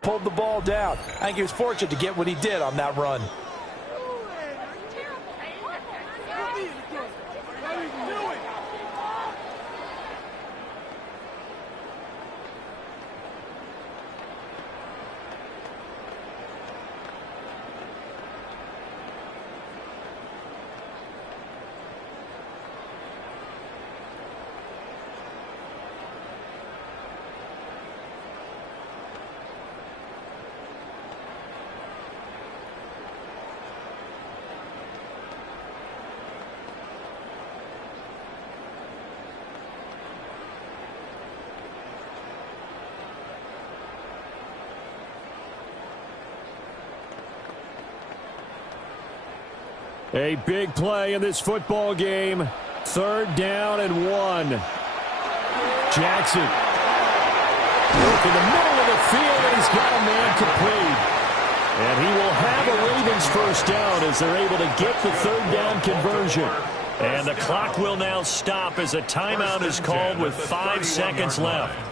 pulled the ball down. I think he was fortunate to get what he did on that run. A big play in this football game. 3rd down and 1. Jackson. Look in the middle of the field, and he's got a man complete. And he will have a Ravens first down as they're able to get the 3rd down conversion. And the clock will now stop as a timeout is called with 5 seconds left.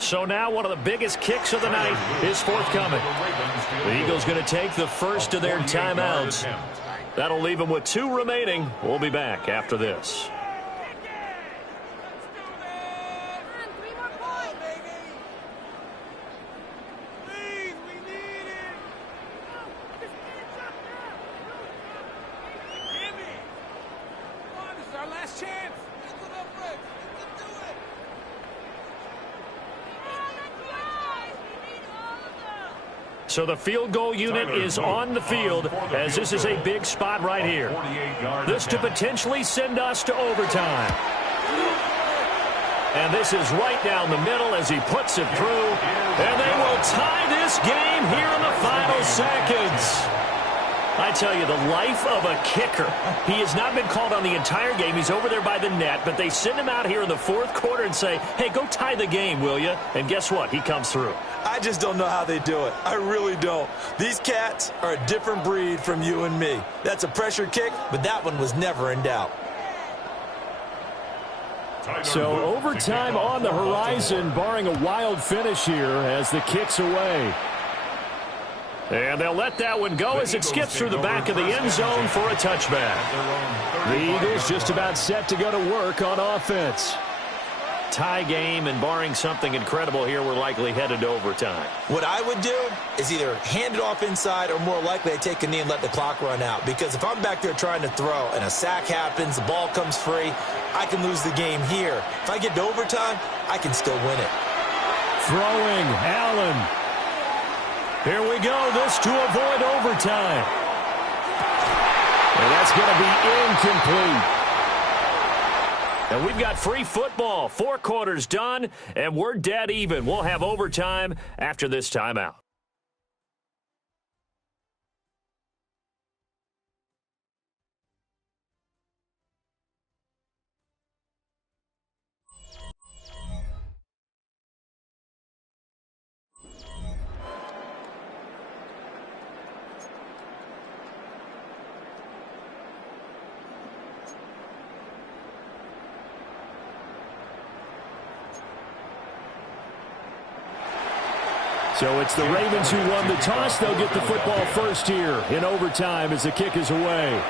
So now one of the biggest kicks of the night is forthcoming. The Eagles going to take the first of their timeouts. That'll leave them with 2 remaining. We'll be back after this. So the field goal unit is on the field as this is a big spot right here. This to potentially send us to overtime. And this is right down the middle as he puts it through. And they will tie this game here in the final seconds. I tell you, the life of a kicker. He has not been called on the entire game. He's over there by the net, but they send him out here in the 4th quarter and say, hey, go tie the game, will you? And guess what? He comes through. I just don't know how they do it. I really don't. These cats are a different breed from you and me. That's a pressure kick, but that one was never in doubt. So overtime on the horizon, barring a wild finish here as the kick's away. And they'll let that one go as it skips through the back of the end zone for a touchback. The Eagles just about set to go to work on offense. Tie game, and barring something incredible here, we're likely headed to overtime. What I would do is either hand it off inside or more likely I take a knee and let the clock run out. Because if I'm back there trying to throw and a sack happens, the ball comes free, I can lose the game here. If I get to overtime, I can still win it. Throwing, Allen. Here we go, this to avoid overtime. And that's going to be incomplete. And we've got free football. 4 quarters done, and we're dead even. We'll have overtime after this timeout. So it's the Ravens who won the toss. They'll get the football first here in overtime as the kick is away.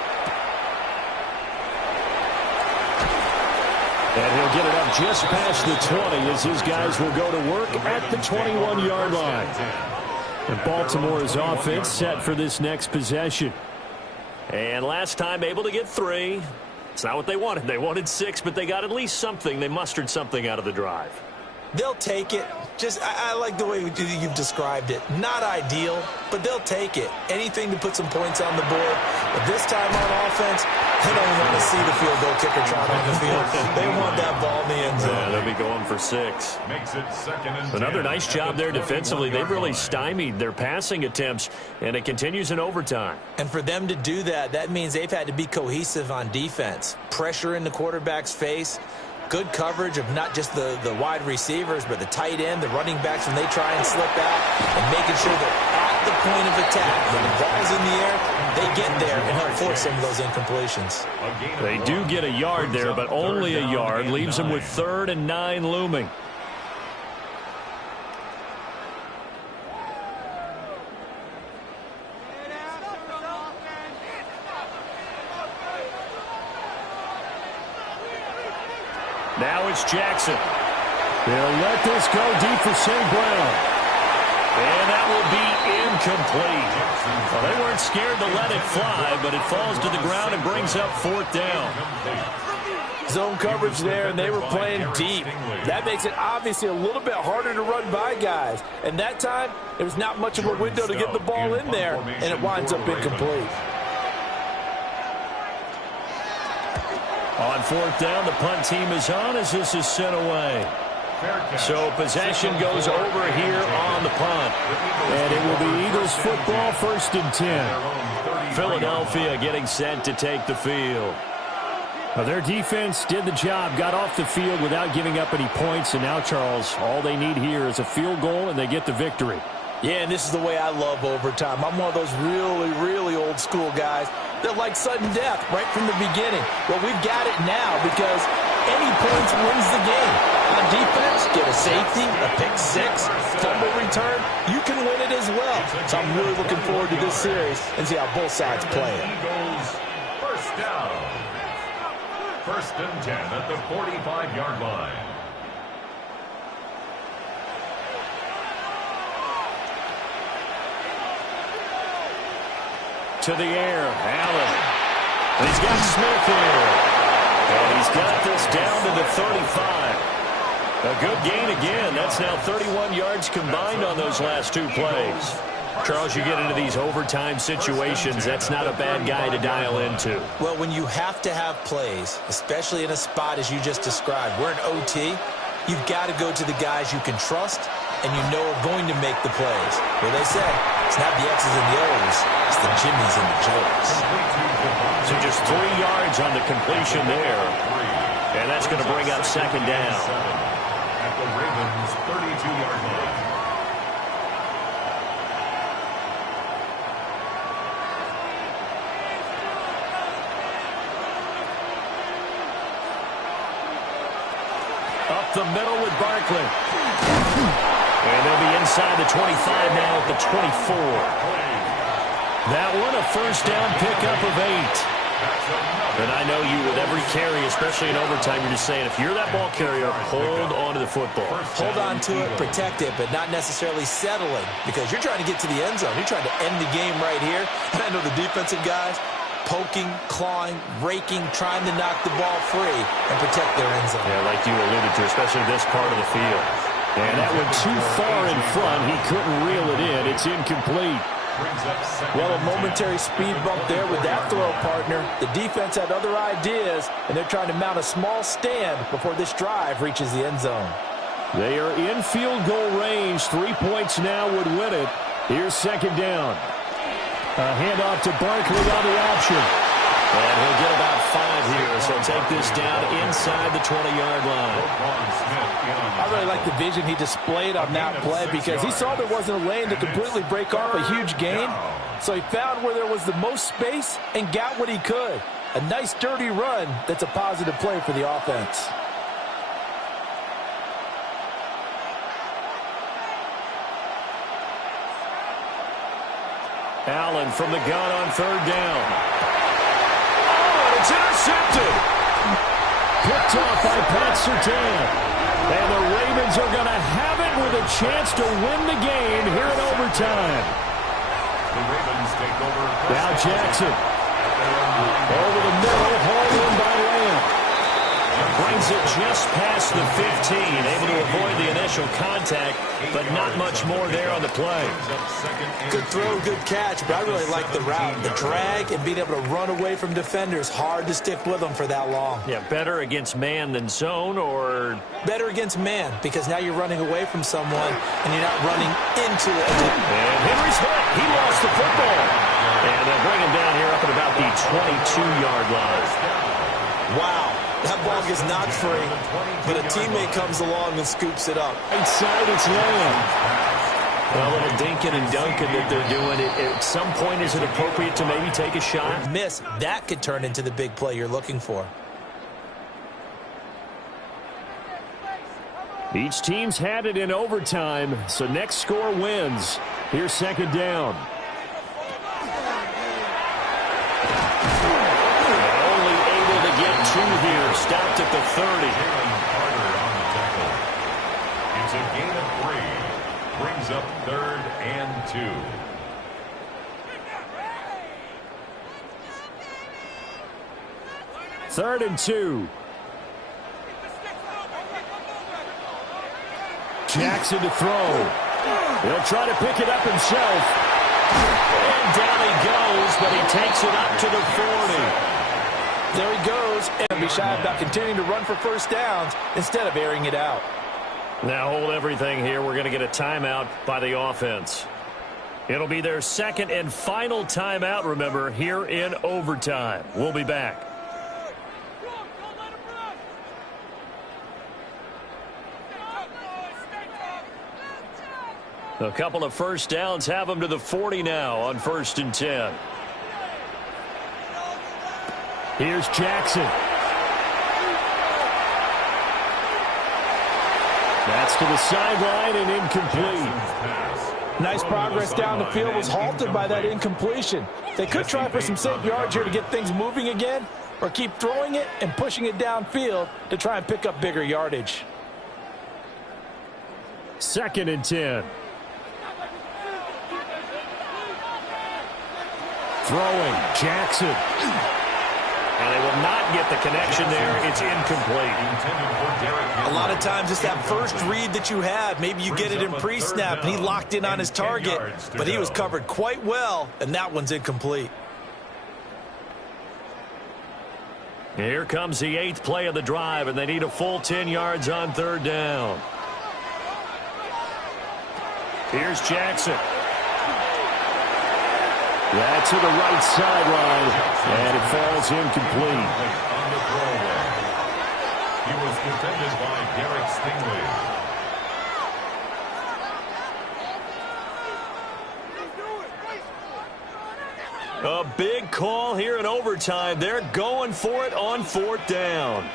And he'll get it up just past the 20 as his guys will go to work at the 21-yard line. And Baltimore's offense set for this next possession. And last time able to get 3. It's not what they wanted. They wanted 6, but they got at least something. They mustered something out of the drive. They'll take it. I like the way you've described it. Not ideal, but they'll take it. Anything to put some points on the board. But this time on offense, they don't want to see the field goal kicker trot on the field. They want that ball in the end zone. Yeah, they'll be going for 6. Makes it 2nd and 10. Another nice job there defensively. They've really stymied their passing attempts, and it continues in overtime. And for them to do that, that means they've had to be cohesive on defense. Pressure in the quarterback's face. Good coverage of not just the wide receivers, but the tight end, the running backs when they try and slip out, and making sure they're at at the point of attack. When the ball's in the air, they get there and help force some of those incompletions. They do get a yard there, but only a yard. Leaves them with 3rd and 9 looming. Now it's Jackson. They'll let this go deep for St. Brown. And that will be incomplete. Well, they weren't scared to let it fly, but it falls to the ground and brings up 4th down. Zone coverage there, and they were playing deep. That makes it obviously a little bit harder to run by guys. And that time, there's not much of a window to get the ball in there, and it winds up incomplete. On 4th down, the punt team is on as this is sent away. So possession goes over here on the punt. And it will be Eagles football, 1st and 10. Philadelphia getting set to take the field. Well, their defense did the job, got off the field without giving up any points. And now, Charles, all they need here is a field goal, and they get the victory. Yeah, and this is the way I love overtime. I'm one of those really, really old school guys that like sudden death right from the beginning. Well, we've got it now because any points wins the game. On defense, get a safety, a pick six, fumble return, you can win it as well. So I'm really looking forward to this series and see how both sides play it. Eagles, 1st down. 1st and 10 at the 45-yard line. To the air, Allen. He's got Smith here. And he's got this down to the 35. A good gain again. That's now 31 yards combined on those last 2 plays. Charles, you get into these overtime situations, that's not a bad guy to dial into. Well, when you have to have plays, especially in a spot as you just described, we're in OT, you've got to go to the guys you can trust and you know are going to make the plays. Well, they say, it's not the X's and the O's, it's the Jimmies and the Joes. So just 3 yards on the completion there. And that's going to bring up 2nd down. At the Ravens' 32-yard line. Up the middle with Barkley. And they'll be inside the 25 now at the 24. That one a 1st down pickup of 8. And I know you with every carry, especially in overtime, you're just saying if you're that ball carrier, hold on to the football. Hold on to it, protect it, but not necessarily settling because you're trying to get to the end zone. You're trying to end the game right here. And I know the defensive guys poking, clawing, raking, trying to knock the ball free and protect their end zone. Yeah, like you alluded to, especially this part of the field. And that went too far in front. He couldn't reel it in. It's incomplete. Well, a momentary speed bump there with that throw, partner. The defense had other ideas, and they're trying to mount a small stand before this drive reaches the end zone. They are in field goal range. 3 points now would win it. Here's 2nd down. A handoff to Barkley on the option. And he'll get about 5 here, so take this down inside the 20-yard line. I really like the vision he displayed on that play because he saw there wasn't a lane to completely break off a huge gain. So he found where there was the most space and got what he could. A nice dirty run that's a positive play for the offense. Allen from the gun on 3rd down. Oh, it's intercepted. Picked off by Pat Surtain. And the Ravens are going to have it with a chance to win the game here in overtime. The Ravens take over. Now Jackson. Over the middle, hauled in by Lamb. Brings it just past the 15, able to avoid the initial contact, but not much more there on the play. Good throw, good catch, but I really like the route. The drag and being able to run away from defenders, hard to stick with them for that long. Yeah, better against man than zone, or better against man, because now you're running away from someone and you're not running into it. And Henry's hit. He lost the football. And they'll bring him down here up at about the 22-yard line. Wow. That ball gets knocked free, but a teammate comes along and scoops it up. Right side, it's Lamb. Well, a little dinking and dunking that they're doing. At some point, is it appropriate to maybe take a shot? Miss. That could turn into the big play you're looking for. Each team's had it in overtime, so next score wins. Here's second down. Only able to get two here. Stopped at the 30. It's a gain of 3. Brings up 3rd and 2. 3rd and 2. Jackson to throw. He'll try to pick it up himself. And down he goes, but he takes it up to the 40. There he goes, and be shy about continuing to run for first downs instead of airing it out. Now hold everything here. We're going to get a timeout by the offense. It'll be their second and final timeout, remember, here in overtime. We'll be back. A couple of first downs have them to the 40 now on 1st and 10. Here's Jackson. That's to the sideline and incomplete. Nice progress down the field was halted by that incompletion. They could try for some safe yards here to get things moving again, or keep throwing it and pushing it downfield to try and pick up bigger yardage. 2nd and 10. Throwing, Jackson. And they will not get the connection there. It's incomplete. A lot of times it's that first read that you have. Maybe you get it in pre-snap, and he locked in on his target, but he was covered quite well, and that one's incomplete. Here comes the 8th play of the drive, and they need a full 10 yards on 3rd down. Here's Jackson. That's to the right sideline, and it falls incomplete. On the throwaway. He was defended by Derek Stingley. A big call here in overtime. They're going for it on 4th down.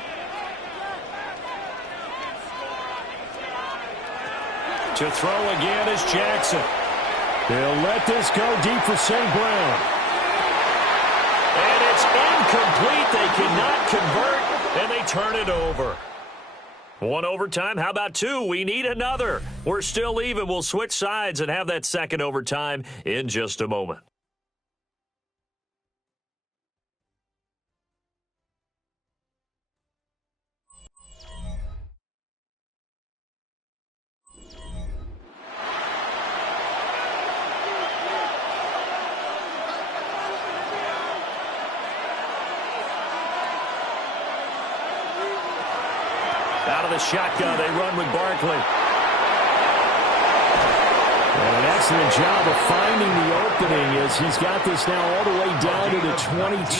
To throw again is Jackson. They'll let this go deep for St. Brown. And it's incomplete. They cannot convert, and they turn it over. 1 overtime. How about 2? We need another. We're still even. We'll switch sides and have that 2nd overtime in just a moment. Out of the shotgun, they run with Barkley. And an excellent job of finding the opening as he's got this now all the way down to the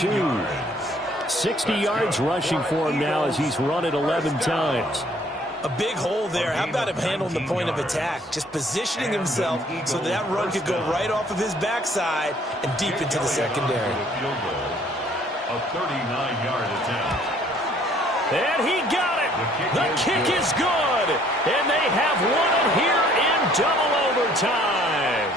22. 60 yards rushing for him now as he's run it 11 times. A big hole there. How about him handling the point of attack? Just positioning himself so that run could go right off of his backside and deep into the secondary. A 39-yard attempt. And he got it. The kick is good. And they have won it here in double overtime.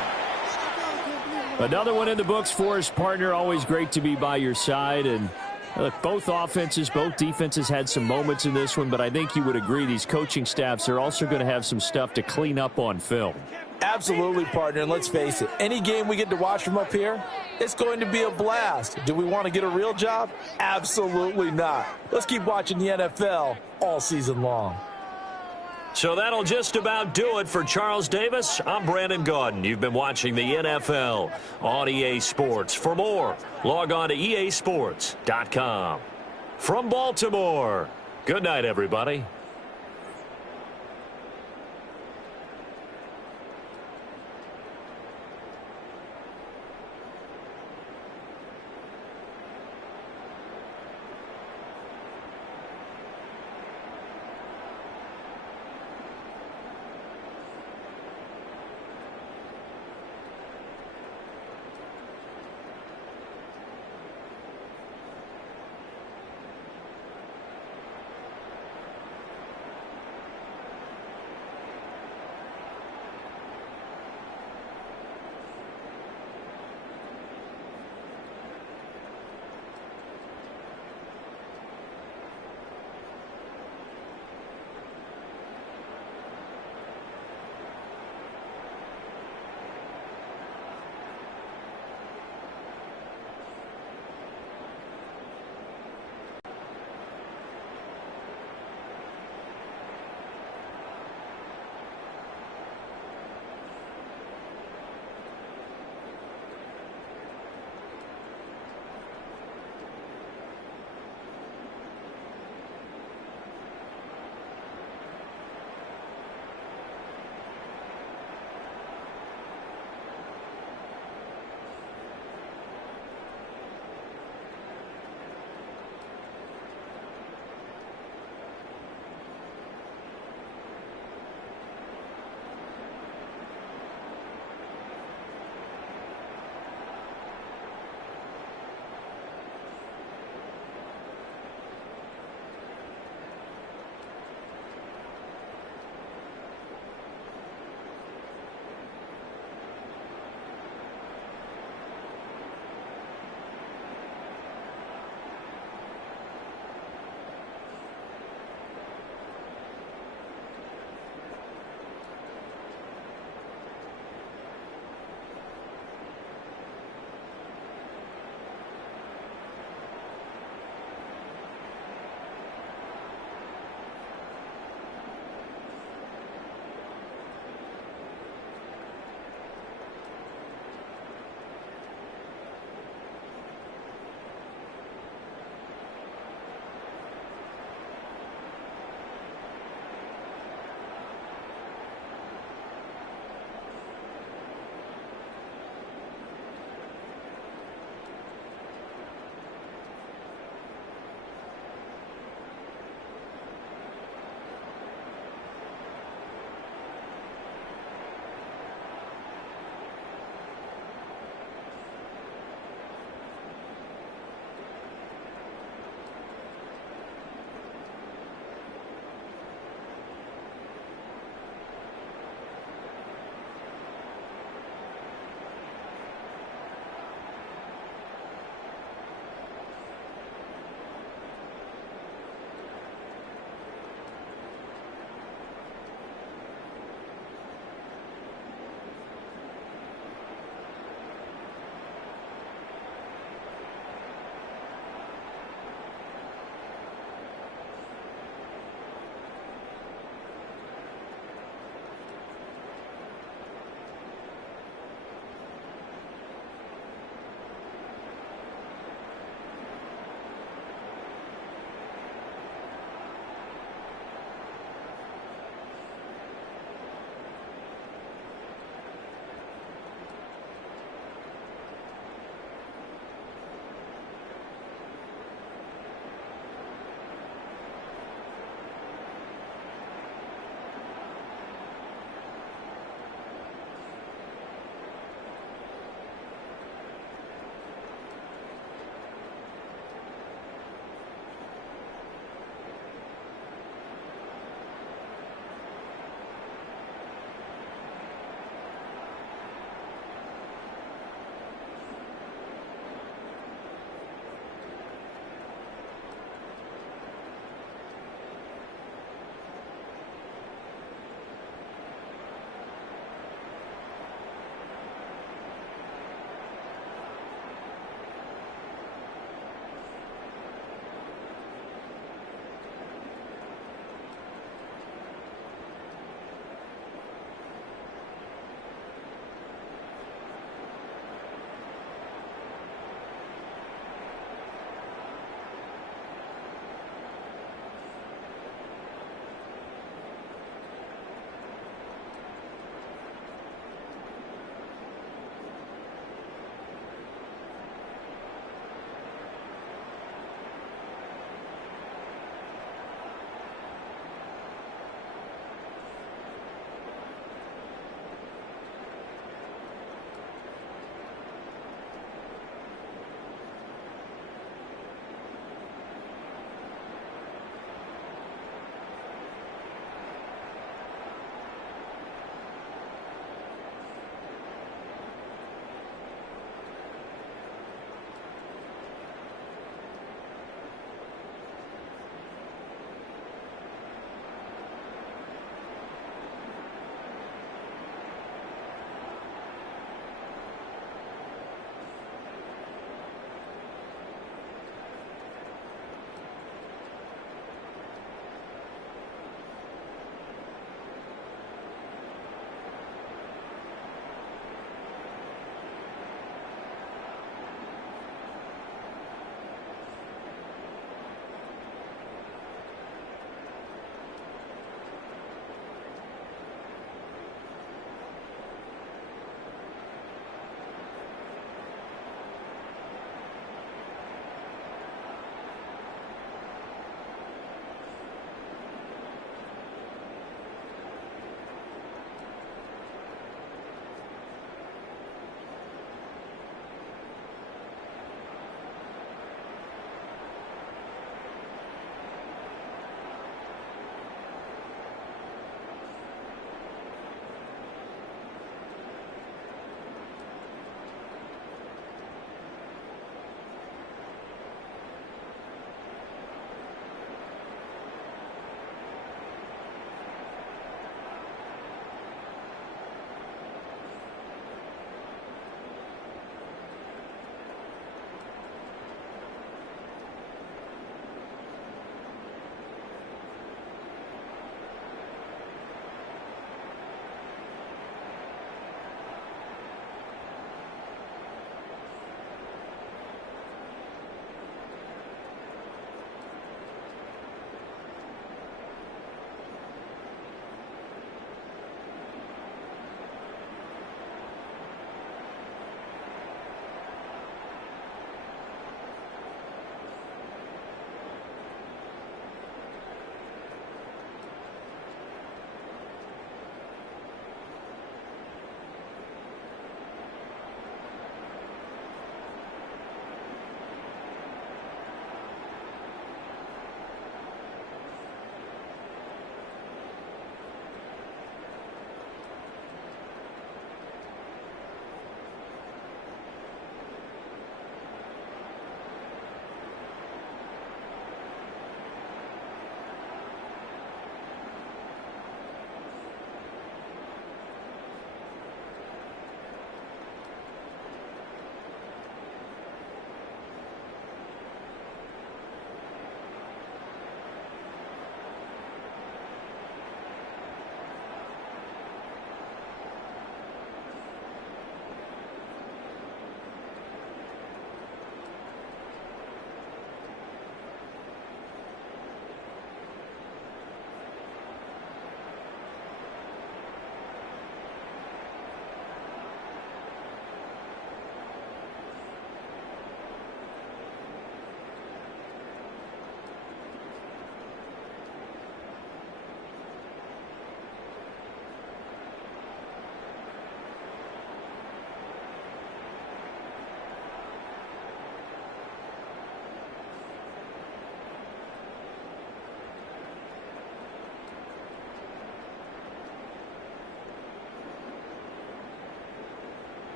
Another one in the books for us, partner. Always great to be by your side. And look, both offenses, both defenses had some moments in this one, but I think you would agree these coaching staffs are also going to have some stuff to clean up on film. Absolutely, partner. And let's face it, any game we get to watch from up here, it's going to be a blast. Do we want to get a real job? Absolutely not. Let's keep watching the NFL all season long. So that'll just about do it for Charles Davis. I'm Brandon Gaudin. You've been watching the NFL on EA Sports. For more, log on to easports.com. From Baltimore, good night, everybody.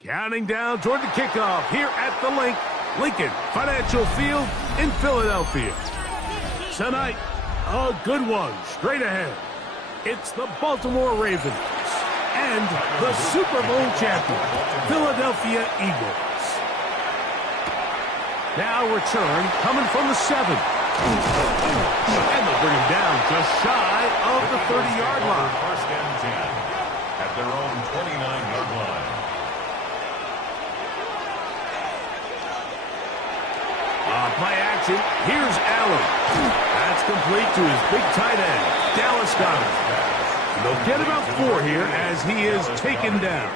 Counting down toward the kickoff here at the Lincoln Financial Field in Philadelphia. Tonight, a good one straight ahead. It's the Baltimore Ravens and the Super Bowl champion, Philadelphia Eagles. Now return coming from the 7. And they'll bring him down just shy of the 30-yard line. First and 10 at their own 29-yard line. Play action. Here's Allen. That's complete to his big tight end, Dallas Goedert. They'll get about 4 here as he is taken down.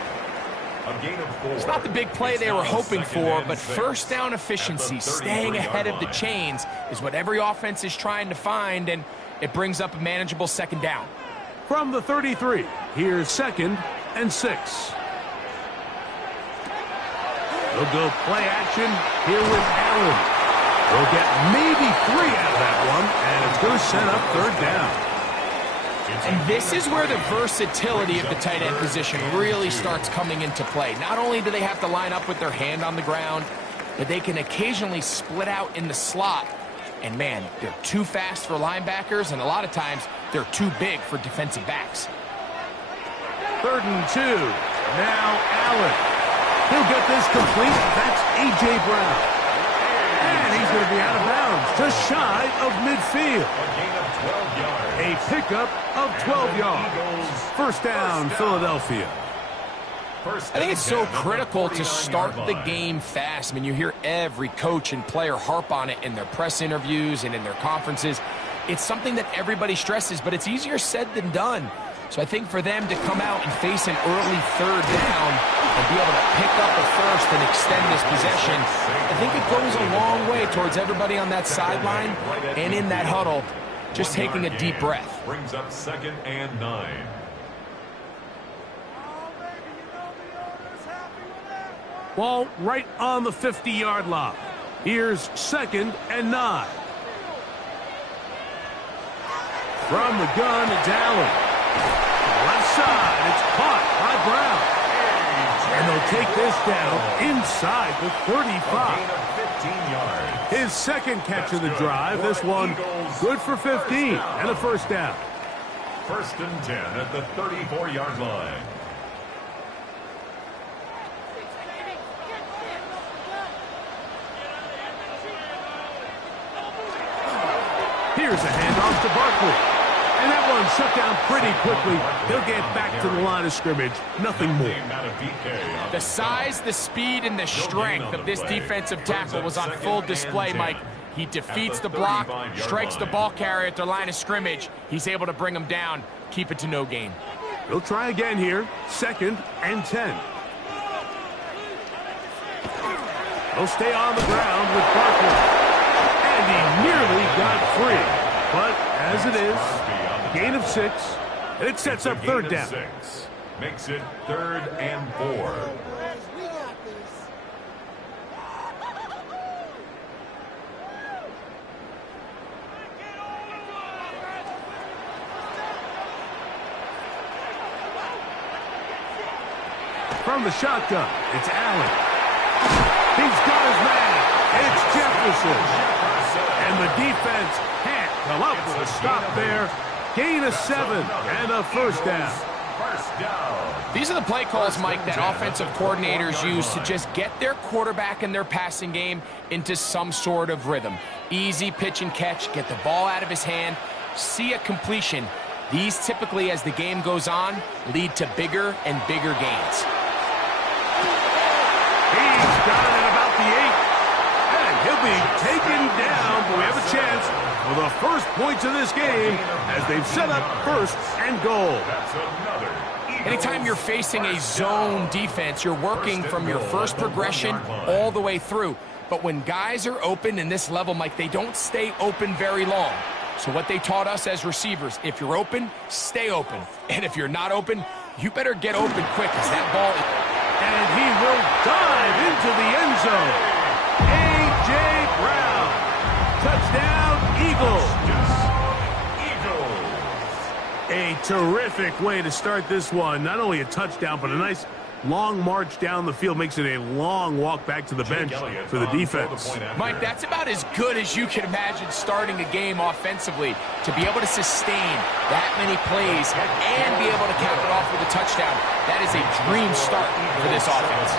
A gain of 4. It's not the big play they were hoping for, but first down efficiency, staying ahead of the chains, is what every offense is trying to find, and it brings up a manageable second down. From the 33, here's 2nd and 6. They'll go play action here with Allen. They'll get maybe 3 out of that one, and it's going to set up 3rd down. And this is where the versatility of the tight end position really starts coming into play. Not only do they have to line up with their hand on the ground, but they can occasionally split out in the slot. And man, they're too fast for linebackers, and a lot of times they're too big for defensive backs. 3rd and 2. Now Allen. He'll get this complete. That's A.J. Brown. And he's going to be out of bounds, just shy of midfield. A gain of 12 yards. A pickup of 12 yards. First down, Philadelphia. I think it's so critical to start the game fast. I mean, you hear every coach and player harp on it in their press interviews and in their conferences. It's something that everybody stresses, but it's easier said than done. So I think for them to come out and face an early 3rd down and be able to pick up a first and extend this possession, I think it goes a long way towards everybody on that sideline and in that huddle just taking a deep breath. Brings up 2nd and 9. Ball right on the 50-yard line. Here's 2nd and 9. From the gun, it's Allen. Left side, it's caught by Brown. And they'll take this down inside the 35. Gain of 15 yards. His 2nd catch of the drive. This one good for 15 and a first down. 1st and 10 at the 34-yard line. Here's a handoff to Barkley. And that one shut down pretty quickly. They'll get back to the line of scrimmage. Nothing more. The size, the speed, and the strength of this defensive tackle was on full display, Mike. He defeats the block, strikes the ball carrier at the line of scrimmage. He's able to bring him down, keep it to no gain. They'll try again here. 2nd and 10. They'll stay on the ground with Barkley. And he nearly got free. But as it is, gain of 6, and it sets up 3rd down. 6. Makes it 3rd and 4. From the shotgun, it's Allen. He's got his man. It's Jefferson. And the defense can't come up with a stop there. Gain of 7 and a first down. These are the play calls, Mike, that offensive coordinators use to just get their quarterback and their passing game into some sort of rhythm. Easy pitch and catch, get the ball out of his hand, see a completion. These typically, as the game goes on, lead to bigger and bigger gains. He's got it at about the 8. And he'll be taken down, but we have a chance for the first points of this game as they've set up first and goal. Anytime you're facing a zone defense, you're working from your first progression all the way through. But when guys are open in this level, Mike, they don't stay open very long. So what they taught us as receivers, if you're open, stay open. And if you're not open, you better get open quick, because that ball... And he will dive into the end zone. A.J. Brown. Touchdown, Eagles. A terrific way to start this one. Not only a touchdown, but a nice long march down the field. Makes it a long walk back to the bench for the defense. Mike, that's about as good as you can imagine starting a game offensively. To be able to sustain that many plays and be able to cap it off with a touchdown, that is a dream start for this offense.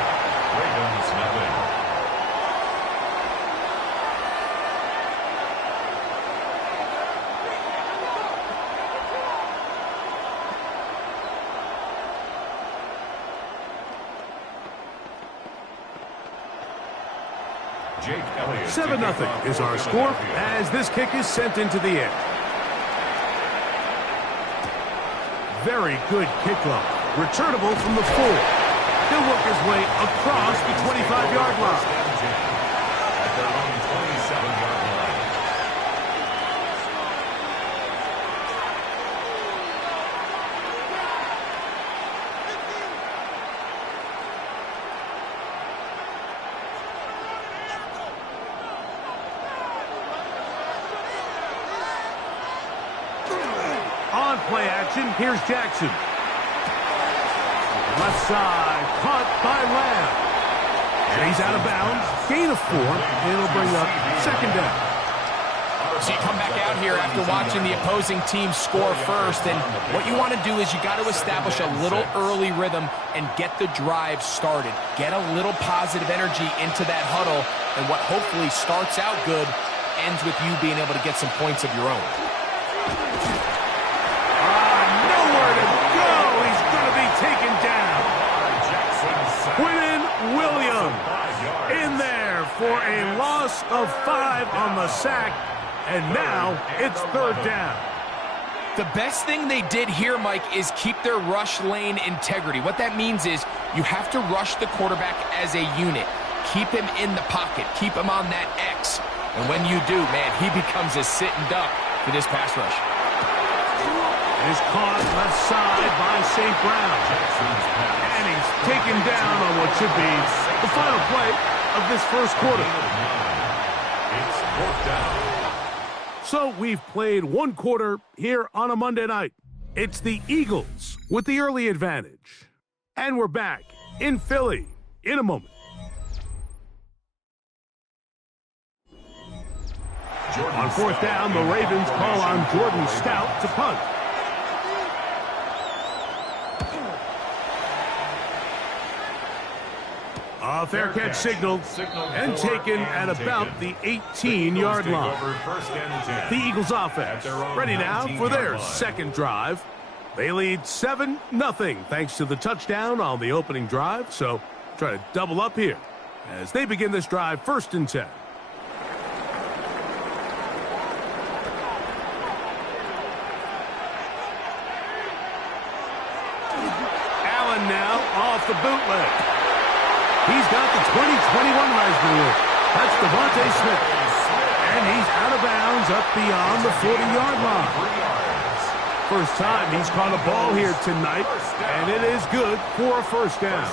Jake Elliott. 7-0 is our score as this kick is sent into the air. Very good kickoff. Returnable from the 4. He'll work his way across the 25-yard line. At their own 27-yard line. On play action, here's Jackson. Left side, caught by Lamb. And he's out of bounds. Gain of 4, and it'll bring up second down. So you come back out here after watching the opposing team score first, and what you want to do is you got to establish a little early rhythm and get the drive started. Get a little positive energy into that huddle, and what hopefully starts out good ends with you being able to get some points of your own. Nowhere to go. He's going to be taken down. Quinnen Williams in there for a loss of 5 on the sack. And now it's third down. The best thing they did here, Mike, is keep their rush lane integrity. What that means is you have to rush the quarterback as a unit. Keep him in the pocket. Keep him on that X. And when you do, man, he becomes a sitting duck for this pass rush. Is caught left side by St. Brown. And he's taken down on what should be the final play of this first quarter. It's fourth down. So we've played one quarter here on a Monday night. It's the Eagles with the early advantage. And we're back in Philly in a moment. On fourth down, the Ravens call on Jordan Stout to punt. A fair catch signaled and taken at about the 18-yard line. The Eagles offense ready now for their second drive. They lead 7-0 thanks to the touchdown on the opening drive. So try to double up here as they begin this drive 1st and 10. Allen now off the bootleg. He's got the 2021 Heisman win. That's Devontae Smith. And he's out of bounds up beyond the 40-yard line. First time he's caught a ball here tonight, and it is good for a first down.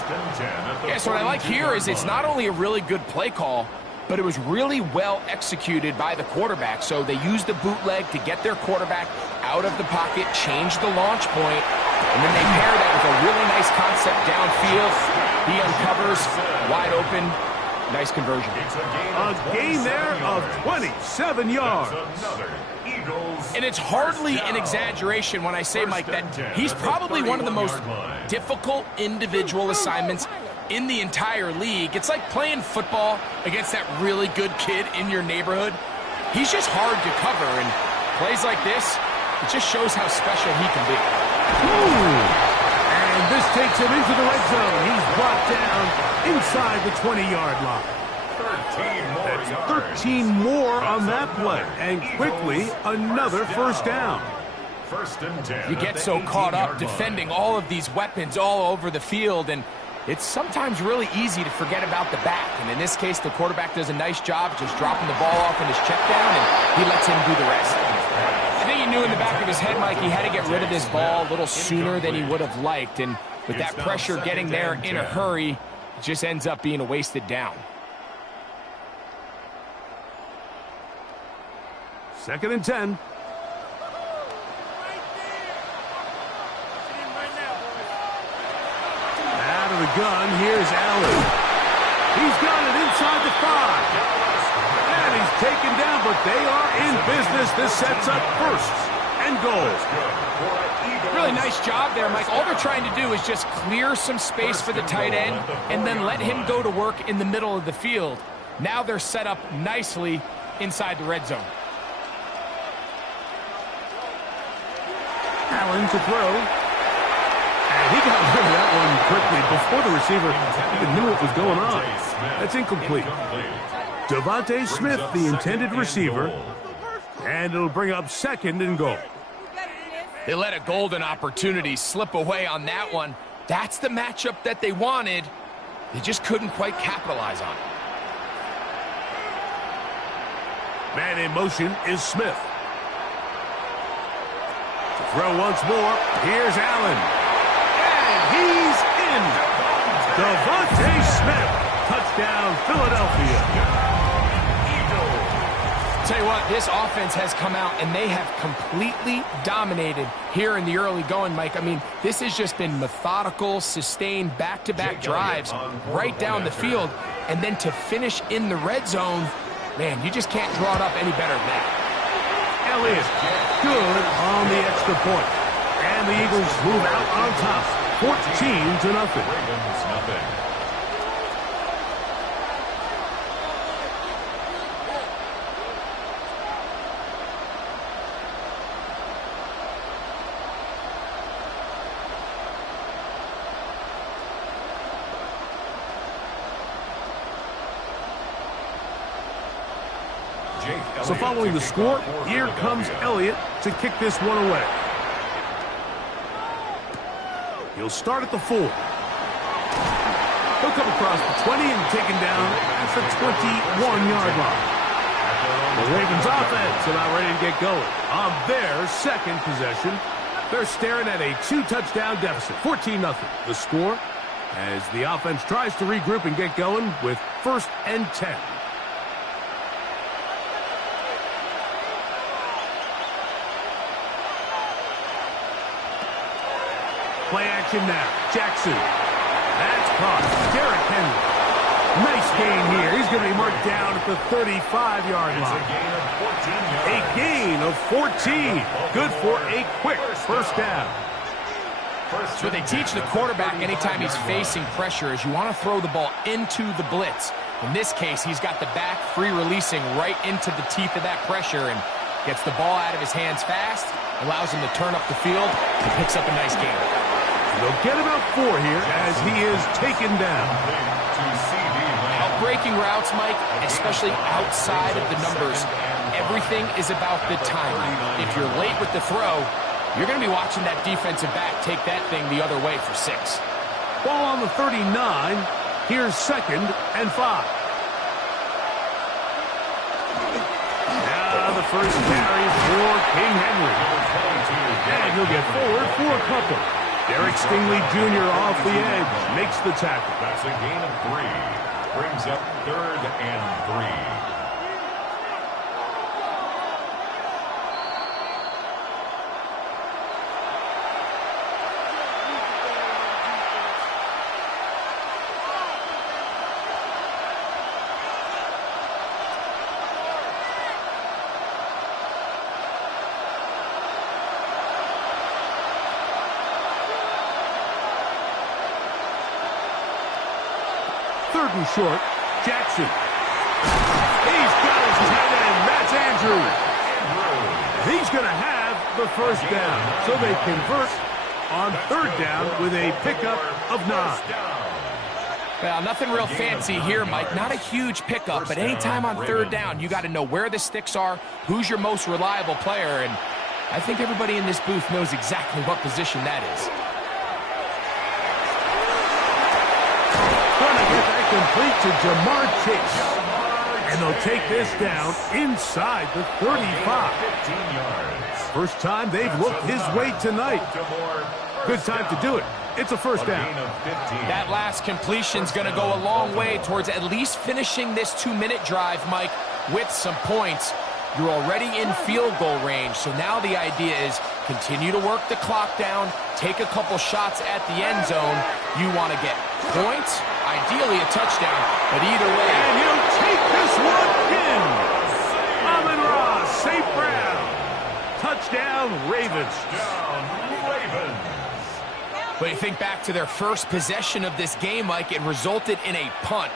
Yeah, so what I like here is it's not only a really good play call, but it was really well executed by the quarterback. So they used the bootleg to get their quarterback out of the pocket, change the launch point, and then they pair that with a really nice concept downfield. He uncovers wide open Nice conversion. A gain there of 27 yards. And it's hardly an exaggeration when I say, Mike, that he's probably one of the most difficult individual assignments in the entire league. It's like playing football against that really good kid in your neighborhood. He's just hard to cover, and plays like this, it just shows how special he can be. And this takes him into the red zone. He's brought down inside the 20-yard line. 13 more on that play, and quickly another first down. First and 10. You get so caught up defending all of these weapons all over the field, and it's sometimes really easy to forget about the back. And in this case, the quarterback does a nice job just dropping the ball off in his check down, and he lets him do the rest. I think he knew in the back of his head, Mike, he had to get rid of this ball a little sooner than he would have liked. And with that pressure getting there in a hurry, it just ends up being a wasted down. Second and 10. Out of the gun, here's Allen. He's got it inside the 5. And he's taken down, but they are in business. This sets up first and goal. Really nice job there, Mike. All they're trying to do is just clear some space for the tight end and then let him go to work in the middle of the field. Now they're set up nicely inside the red zone. Allen to throw. And he got rid of that one quickly before the receiver even knew what was going on. That's incomplete. Devontae Smith, the intended receiver. And it'll bring up second and goal. They let a golden opportunity slip away on that one. That's the matchup that they wanted. They just couldn't quite capitalize on it. Man in motion is Smith. To throw once more, here's Allen. And he's in. Devontae Smith. Touchdown, Philadelphia. Tell you what, this offense has come out and they have completely dominated here in the early going, Mike. I mean, this has just been methodical, sustained, back-to-back drives right down the field. And then to finish in the red zone, man, you just can't draw it up any better than that. Elliott, good on the extra point. And the Eagles move out on top, 14-0. Ravens nothing. So following the score, here comes Elliott to kick this one away. He'll start at the 4. He'll come across the 20 and taken down at the 21-yard line. The Ravens offense about ready to get going. On their second possession, they're staring at a 2-touchdown deficit, 14-0. The score as the offense tries to regroup and get going with first and 10. Play action now. Jackson. That's caught. Derrick Henry. Nice gain here. He's going to be marked down at the 35-yard line. A gain of 14. Good for a quick first down. So they teach the quarterback anytime he's facing pressure is you want to throw the ball into the blitz. In this case, he's got the back free releasing right into the teeth of that pressure and gets the ball out of his hands fast, allows him to turn up the field, and picks up a nice gain. They'll get about 4 here as he is taken down. Breaking routes, Mike, especially outside of the numbers, everything is about the timing. If you're late with the throw, you're going to be watching that defensive back take that thing the other way for 6. Ball on the 39. Here's second and 5. Now the first carry for King Henry. And he'll get forward for a couple. Derek Stingley Jr. off the edge makes the tackle. That's a gain of 3. Brings up 3rd and 3. and short. Jackson. He's got his tight end. That's Andrews. He's going to have the first down. So they convert on third down with a pickup of 9. Well, nothing real fancy here, Mike. Not a huge pickup, but anytime on third down, you got to know where the sticks are, who's your most reliable player, and I think everybody in this booth knows exactly what position that is. Trying to get that complete to Jamar Chase. And they'll take this down inside the 35. First time they've looked his way tonight. Good time to do it. It's a first down. That last completion's going to go a long way towards at least finishing this 2-minute drive, Mike, with some points. You're already in field goal range, so now the idea is continue to work the clock down, take a couple shots at the end zone. You want to get points, ideally a touchdown, but either way. And he'll take this one in. Amon-Ra, St. Brown. Touchdown, Ravens. But you think back to their first possession of this game, Mike, it resulted in a punt.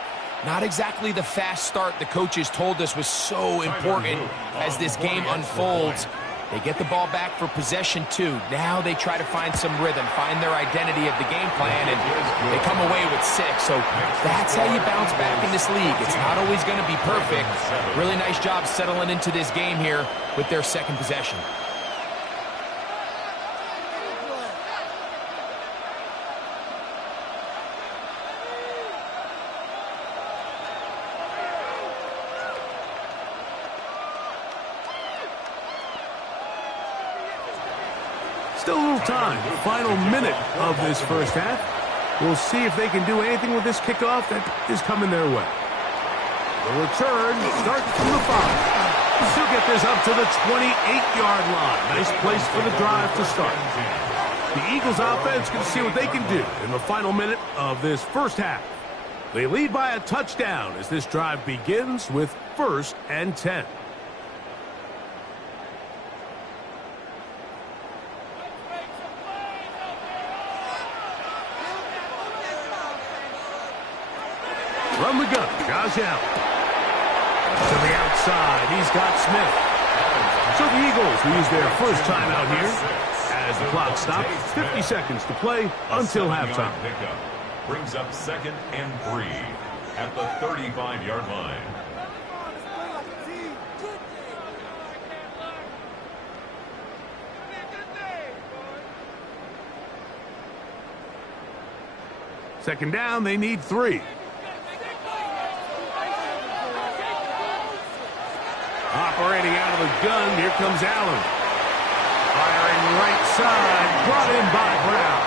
Not exactly the fast start the coaches told us was so important as this game unfolds. They get the ball back for possession 2. Now they try to find some rhythm, find their identity of the game plan, and they come away with 6. So that's how you bounce back in this league. It's not always going to be perfect. Really nice job settling into this game here with their second possession. Still a little time. Final minute of this first half. We'll see if they can do anything with this kickoff that is coming their way. The return starts from the 5. She'll get this up to the 28-yard line. Nice place for the drive to start. The Eagles offense can see what they can do in the final minute of this first half. They lead by a touchdown as this drive begins with 1st and 10. From the gun, Josh Allen. To the outside, he's got Smith. So the Eagles will use their first timeout here as the clock stops. 50 seconds to play until halftime. Brings up 2nd and 3 at the 35-yard line. Second down, they need 3. Operating out of the gun, here comes Allen. Firing right side, brought in by Brown.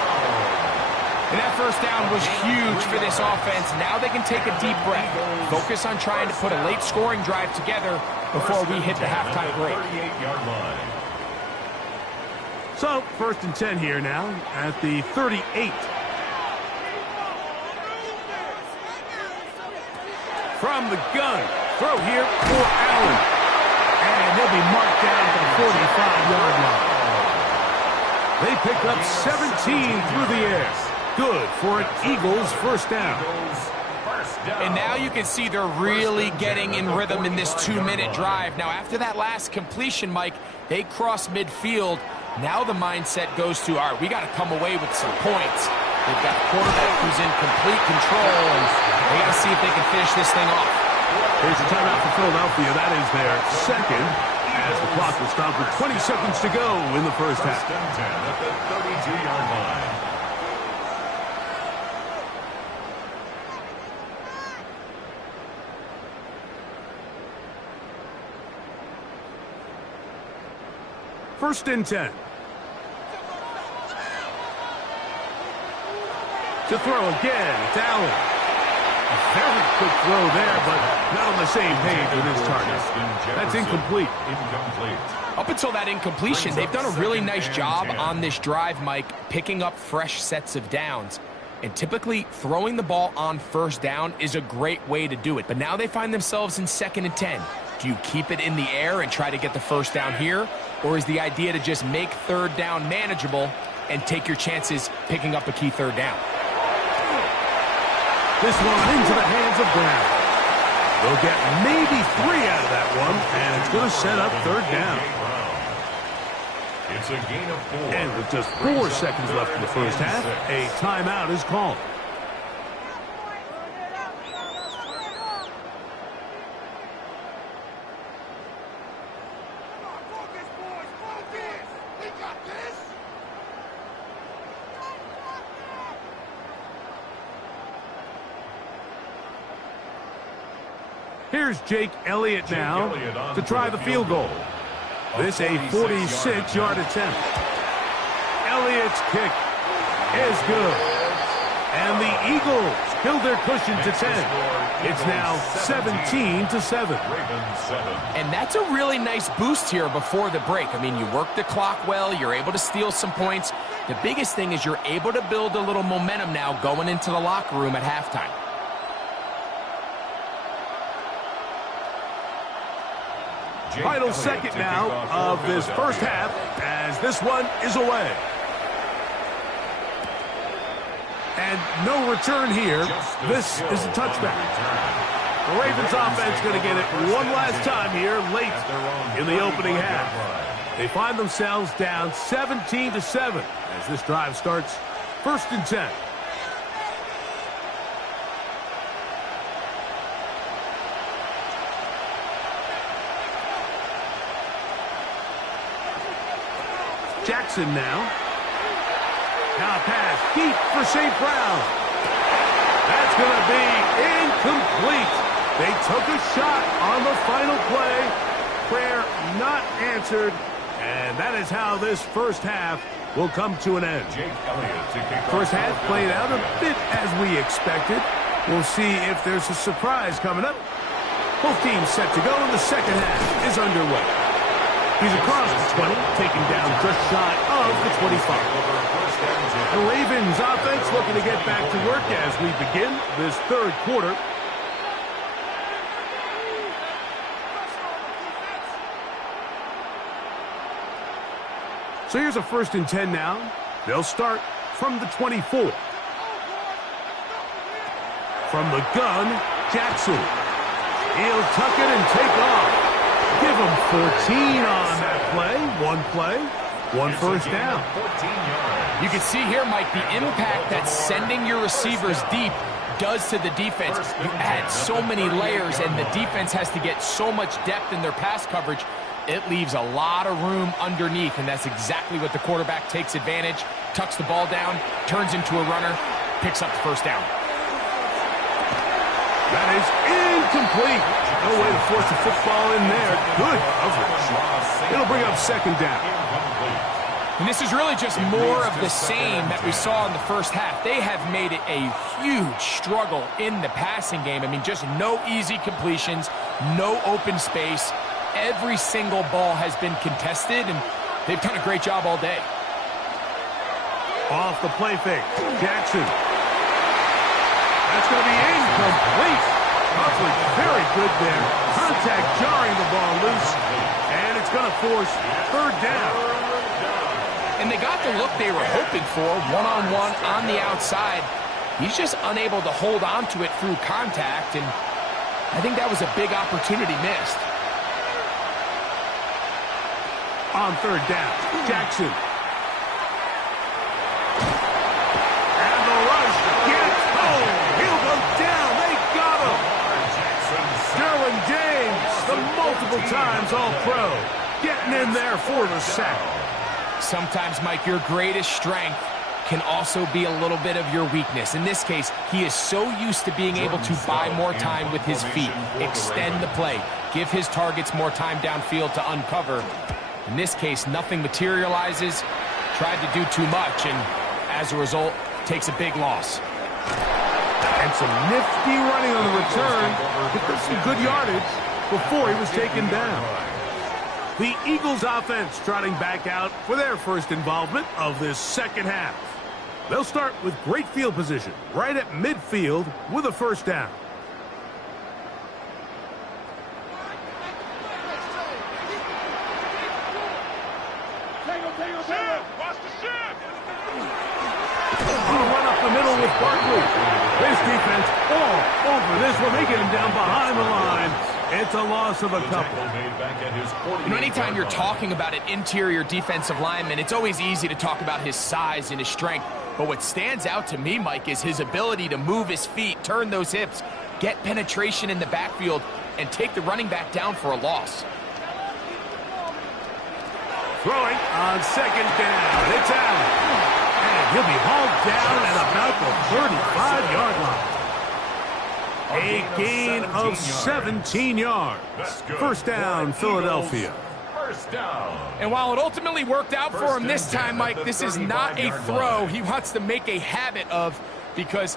And that first down was huge for this offense. Now they can take a deep breath. Focus on trying to put a late scoring drive together before we hit the halftime break. 38-yard line. So, 1st and 10 here now at the 38. From the gun, throw here for Allen. And they'll be marked down at the 45-yard line. They pick up 17 through the air. Good for an Eagles first down. And now you can see they're really getting in rhythm in this 2-minute drive. Now, after that last completion, Mike, they cross midfield. Now the mindset goes to, all right, we got to come away with some points. They've got a quarterback who's in complete control, and they got to see if they can finish this thing off. Here's a timeout for Philadelphia. That is their second, as the clock will stop with 20 seconds to go in the first half. 1st and 10 at the 32-yard line. First and 10. To throw again, it's Allen. A very quick throw there, but not on the same page with his target. That's incomplete. Up until that incompletion, they've done a really nice job on this drive, Mike, picking up fresh sets of downs. And typically, throwing the ball on first down is a great way to do it. But now they find themselves in 2nd and 10. Do you keep it in the air and try to get the first down here? Or is the idea to just make third down manageable and take your chances picking up a key third down? This one into the hands of Brown. They'll get maybe 3 out of that one, and it's going to set up third down. It's a gain of 4. And with just 4 seconds left in the first half, a timeout is called. Here's Jake Elliott now to try the field goal. This a 46-yard attempt. Elliott's kick is good. And the Eagles build their cushion to 10. It's now 17-7. And that's a really nice boost here before the break. I mean, you work the clock well. You're able to steal some points. The biggest thing is you're able to build a little momentum now going into the locker room at halftime. Final second now of this first half as this one is away. And no return here. This is a touchback. The Ravens offense going to get it one last time here late in the opening half. They find themselves down 17-7 as this drive starts 1st and 10. Jackson now. Now a pass deep for St. Brown. That's going to be incomplete. They took a shot on the final play. Prayer not answered. And that is how this first half will come to an end. First half played out a bit as we expected. We'll see if there's a surprise coming up. Both teams set to go, and the second half is underway. He's across the 20, taken down just shy of the 25. The Ravens offense looking to get back to work as we begin this third quarter. So here's a 1st and 10 now. They'll start from the 24. From the gun, Jackson. He'll tuck it and take off. Give him 14 on that play, one first down. You can see here, Mike, the impact that sending your receivers deep does to the defense. You add so many layers, and the defense has to get so much depth in their pass coverage. It leaves a lot of room underneath, and that's exactly what the quarterback takes advantage, tucks the ball down, turns into a runner, picks up the first down. That is incomplete. No way to force the football in there. Good coverage. It'll bring up 2nd down. And this is really just more of the same that we saw in the first half. They have made it a huge struggle in the passing game. I mean, just no easy completions, no open space. Every single ball has been contested, and they've done a great job all day. Off the play fake. Jackson. That's going to be incomplete. Coverage very good there. Contact jarring the ball loose. And it's going to force 3rd down. And they got the look they were hoping for, one-on-one on the outside. He's just unable to hold on to it through contact, and I think that was a big opportunity missed. On 3rd down, Jackson. And the rush gets home. He'll go down. They got him. Derwin James, the multiple times All-Pro, getting in there for the sack. Sometimes, Mike, your greatest strength can also be a little bit of your weakness. In this case, he is so used to being able to buy more time with his feet, extend the play, give his targets more time downfield to uncover. In this case, nothing materializes, tried to do too much, and as a result, takes a big loss. And some nifty running on the return. Picked up some good yardage before he was taken down. The Eagles offense trotting back out for their first involvement of this second half. They'll start with great field position right at midfield with a 1st down. On a run up the middle with Here's Barkley. This defense all over this one. They get him down behind the line. It's a loss of a couple. You know, anytime you're talking about an interior defensive lineman, it's always easy to talk about his size and his strength. But what stands out to me, Mike, is his ability to move his feet, turn those hips, get penetration in the backfield, and take the running back down for a loss. Throwing on second down. It's out. And he'll be hauled down at about the 35-yard line. A gain of 17 yards. First down, Philadelphia. First down. And while it ultimately worked out for him this time, Mike, this is not a throw he wants to make a habit of, because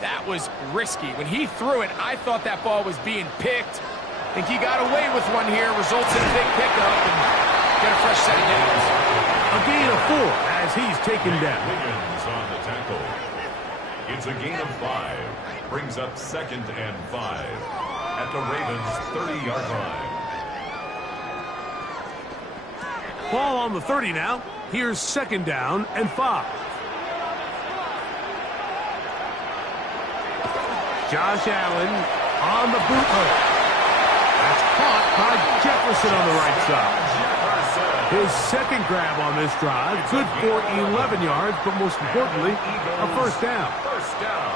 that was risky. When he threw it, I thought that ball was being picked. I think he got away with one here, results in a big pickup, and get a fresh set of downs. A gain of 4 as he's taken down. Wiggins on the tackle. It's a gain of 5. Brings up 2nd and 5 at the Ravens' 30-yard line. Ball on the 30 now. Here's 2nd down and 5. Josh Allen on the bootleg. That's caught by Jefferson on the right side. His second grab on this drive. Good for 11 yards, but most importantly, a first down. First down.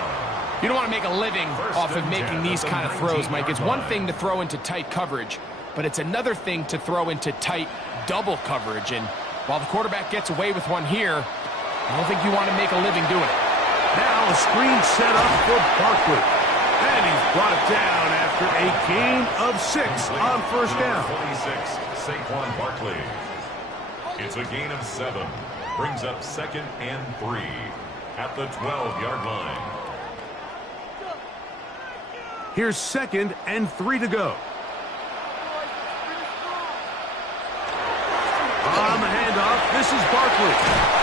You don't want to make a living off of making these kind of throws, Mike. It's one thing to throw into tight coverage, but it's another thing to throw into tight double coverage. And while the quarterback gets away with one here, I don't think you want to make a living doing it. Now a screen set up for Barkley. And he's brought down after a gain of 6 on first down. 26, Saquon Barkley. It's a gain of 7. Brings up 2nd and 3 at the 12-yard line. Here's 2nd and 3 to go. On the handoff, this is Barkley.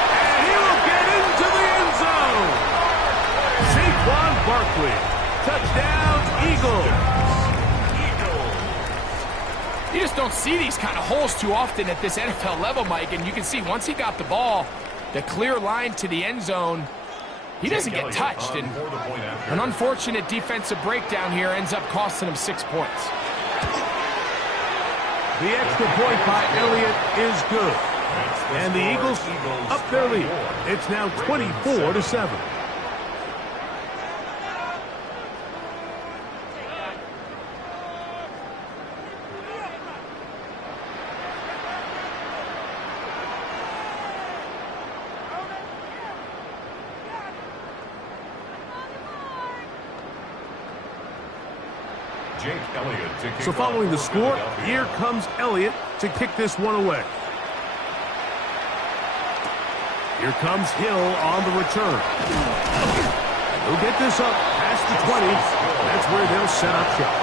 And he will get into the end zone. Saquon Barkley. Touchdown, Eagles. You just don't see these kind of holes too often at this NFL level, Mike. And you can see once he got the ball, the clear line to the end zone, he doesn't get touched. And an unfortunate defensive breakdown here ends up costing him 6 points. The extra point by Elliott is good. And the Eagles up their lead. It's now 24-7. Jake Elliott to kick So following the off for score, Philadelphia. here comes Elliott to kick this one away. Here comes Hill on the return. He'll get this up past the 20. That's where they'll set up shop.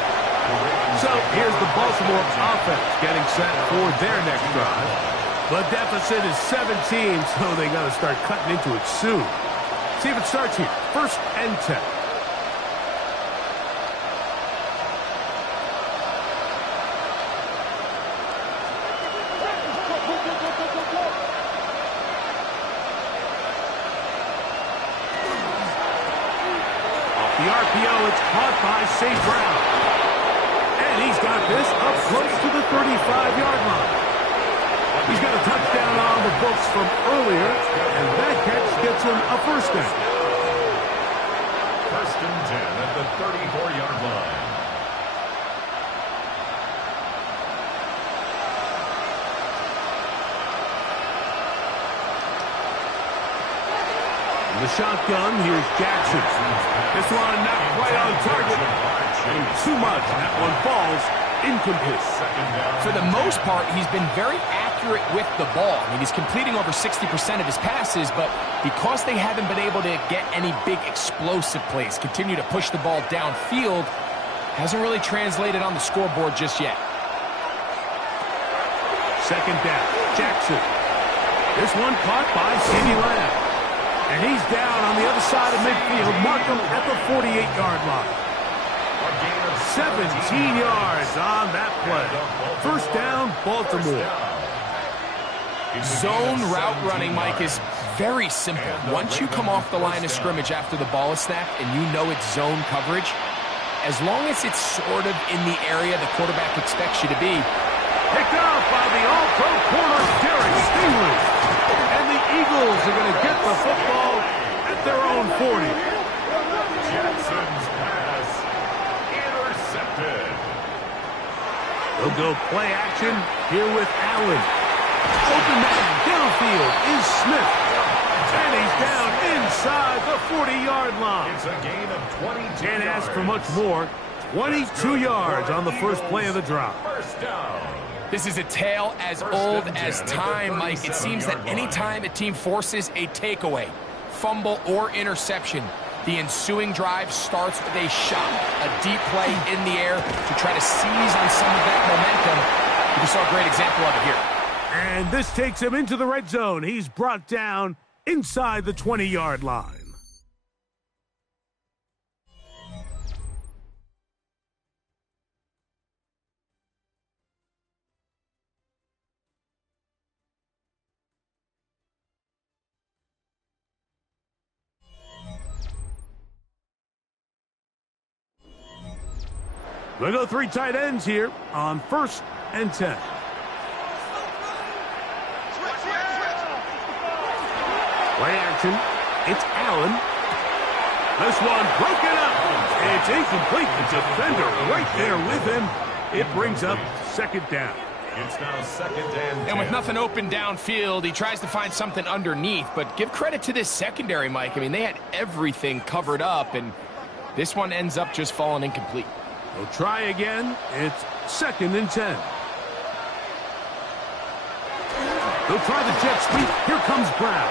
So here's the Baltimore offense getting set for their next drive. The deficit is 17, so they got to start cutting into it soon. See if it starts here. 1st and 10. The RPO, it's caught by St. Brown. And he's got this up close to the 35-yard line. He's got a touchdown on the books from earlier, and that catch gets him a first down. 1st and 10 at the 34-yard line. The shotgun, here's Jackson. This one not quite on target. And too much. That one falls incomplete. For the most part, he's been very accurate with the ball. I mean, he's completing over 60% of his passes, but because they haven't been able to get any big explosive plays, continue to push the ball downfield, hasn't really translated on the scoreboard just yet. 2nd down, Jackson. This one caught by CeeDee Lamb. And he's down on the other side of midfield. Mark him at the 48-yard line. 17 yards on that play. First down, Baltimore. Zone route running, Mike, is very simple. Once you come off the line of scrimmage after the ball is snapped and you know it's zone coverage, as long as it's sort of in the area the quarterback expects you to be. Picked off by the all-pro corner, Derek Stingley. And the Eagles are going to get the football at their own 40. Jackson's pass intercepted. They'll go play action here with Allen. Open man downfield is Smith. And he's down inside the 40-yard line. It's a gain of 22 Can't ask for yards. much more. 22 yards on the first play of the drive. First down. This is a tale as old as time, Mike. It seems that any time a team forces a takeaway, fumble, or interception, the ensuing drive starts with a shot, a deep play in the air to try to seize on some of that momentum. We saw a great example of it here. And this takes him into the red zone. He's brought down inside the 20-yard line. We'll go 3 tight ends here on 1st and 10. Play action. It's Allen. This one broken up. It's incomplete. The defender right there with him. It brings up 2nd down. It's now 2nd and 10. And with nothing open downfield, he tries to find something underneath. But give credit to this secondary, Mike. I mean, they had everything covered up, and this one ends up just falling incomplete. We'll try again. It's 2nd and 10. They'll try the jet sweep. Here comes Brown.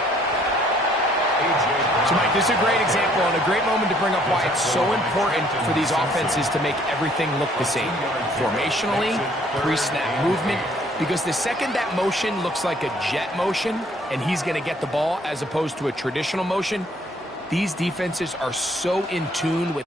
So, Mike, this is a great example and a great moment to bring up why it's so important for these offenses to make everything look the same. Formationally, pre-snap movement, because the second that motion looks like a jet motion and he's going to get the ball as opposed to a traditional motion, these defenses are so in tune with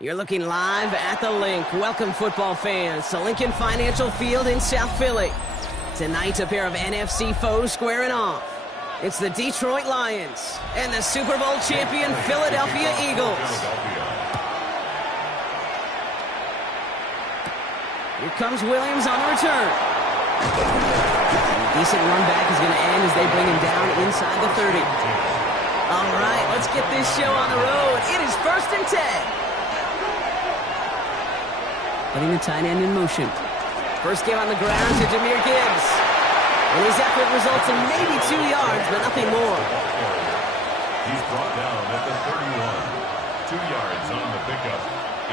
You're looking live at the Link. Welcome, football fans, to Lincoln Financial Field in South Philly. Tonight, a pair of NFC foes squaring off. It's the Detroit Lions and the Super Bowl champion Philadelphia Eagles. Here comes Williams on the return. Decent run back is going to end as they bring him down inside the 30. All right, let's get this show on the road. It is 1st and 10. Putting the tight end in motion. First game on the ground to Jahmyr Gibbs. And his effort results in maybe 2 yards, but nothing more. He's brought down at the 31. 2 yards on the pickup.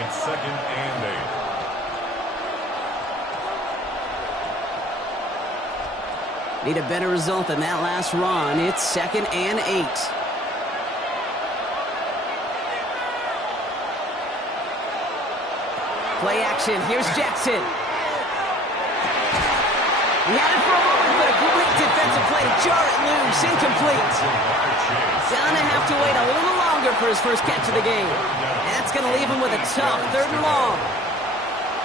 It's 2nd and 8. Need a better result than that last run. It's 2nd and 8. Play action. Here's Jackson. He had it for a moment, but a great defensive play to jar it loose. Incomplete. Gonna have to wait a little longer for his first catch of the game. That's going to leave him with a tough 3rd and long.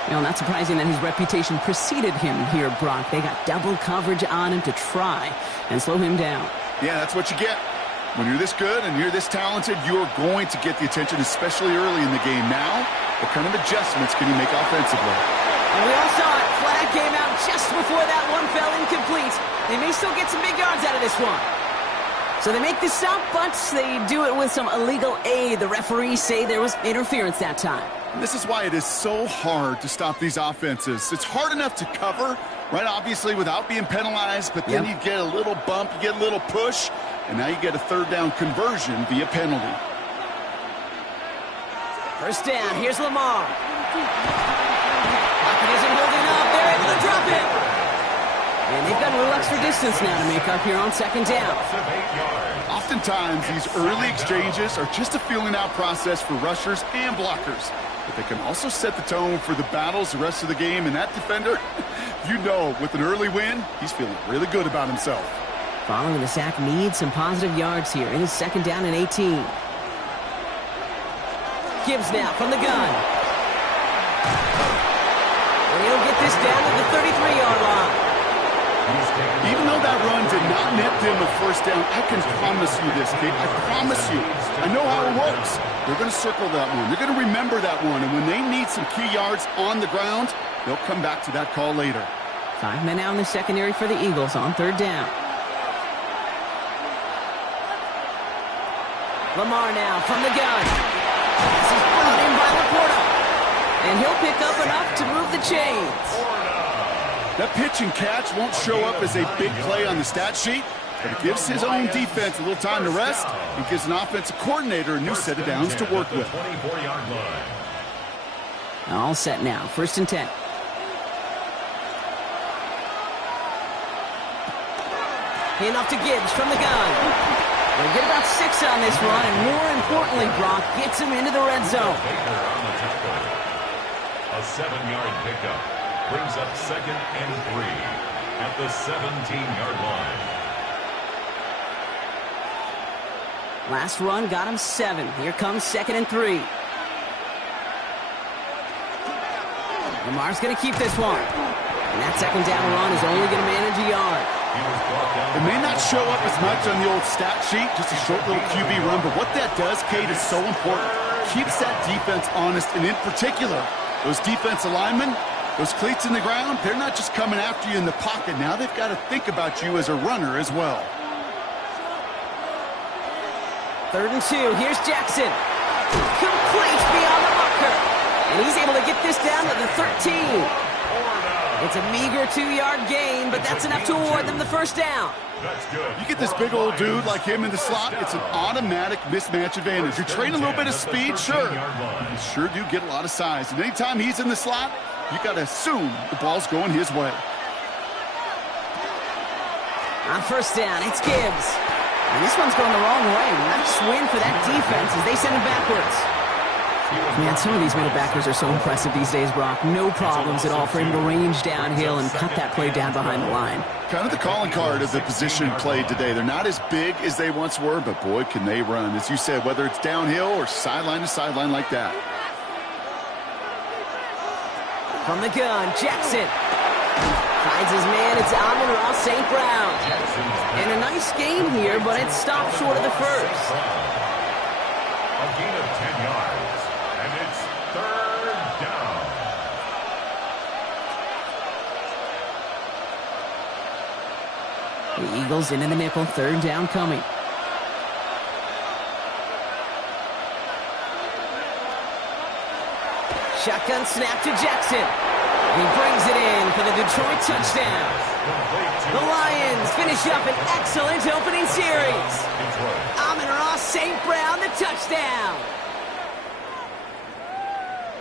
You know, not surprising that his reputation preceded him here, Brock. They got double coverage on him to try and slow him down. Yeah, that's what you get. When you're this good and you're this talented, you're going to get the attention, especially early in the game. Now, what kind of adjustments can you make offensively? And we all saw it. Flag came out just before that one fell incomplete. They may still get some big yards out of this one. So they make the stop, but they do it with some illegal aid. The referees say there was interference that time. And this is why it is so hard to stop these offenses. It's hard enough to cover, right, obviously, without being penalized, but then you get a little bump, you get a little push, and now you get a 3rd down conversion via penalty. First down, here's Lamar. Pocket isn't holding up, they're able to drop it. And they've got a little extra distance now to make up here on 2nd down. Oftentimes, these early exchanges are just a feeling-out process for rushers and blockers. But they can also set the tone for the battles the rest of the game. And that defender, you know, with an early win, he's feeling really good about himself. Following the sack needs some positive yards here. It is 2nd down and 18. Gibbs now from the gun. And he'll get this down to the 33-yard line. Even though that run did not net them a 1st down, I can promise you this, Kate. I promise you. I know how it works. They're going to circle that one. They're going to remember that one. And when they need some key yards on the ground, they'll come back to that call later. 5 men out in the secondary for the Eagles on 3rd down. Lamar now from the gun. This is brought in by Laporta. And he'll pick up enough to move the chains. That pitch and catch won't show up as a big play on the stat sheet, but it gives his own defense a little time to rest and gives an offensive coordinator a new set of downs to work with. All set now. 1st and 10. Hand off to Gibbs from the gun. They'll get it about 6 on this run, and more importantly, Brock gets him into the red zone. A 7-yard pickup brings up 2nd and 3 at the 17-yard line. Last run got him 7. Here comes 2nd and 3. Lamar's going to keep this one. And that second down run is only going to manage a yard. It may not show up as much on the old stat sheet, just a short little QB run, but what that does, Kate, is so important. Keeps that defense honest, and in particular, those defensive linemen, those cleats in the ground, they're not just coming after you in the pocket. Now they've got to think about you as a runner as well. 3rd and 2. Here's Jackson. Complete beyond the marker. And he's able to get this down to the 13. It's a meager 2-yard gain, but that's enough to award them the first down. You get this big old dude like him in the slot, it's an automatic mismatch advantage. You're trading a little bit of speed, sure. You sure do get a lot of size. And anytime he's in the slot, you got to assume the ball's going his way. On first down, it's Gibbs. And this one's going the wrong way. Nice win for that defense as they send it backwards. Man, some of these middle backers are so impressive these days, Brock. No problems at all for him to range downhill and cut that play down behind the line. Kind of the calling card of the position played today. They're not as big as they once were, but boy, can they run. As you said, whether it's downhill or sideline to sideline like that. From the gun, Jackson. Finds his man, it's Amon-Ra St. Brown. And a nice gain here, but it stopped short of the first. A gain of 10 yards, and it's 3rd down. The Eagles into the nickel, 3rd down coming. Shotgun snap to Jackson. And he brings it in for the Detroit touchdown. The Lions finish up an excellent opening series. Amon-Ra St. Brown, the touchdown.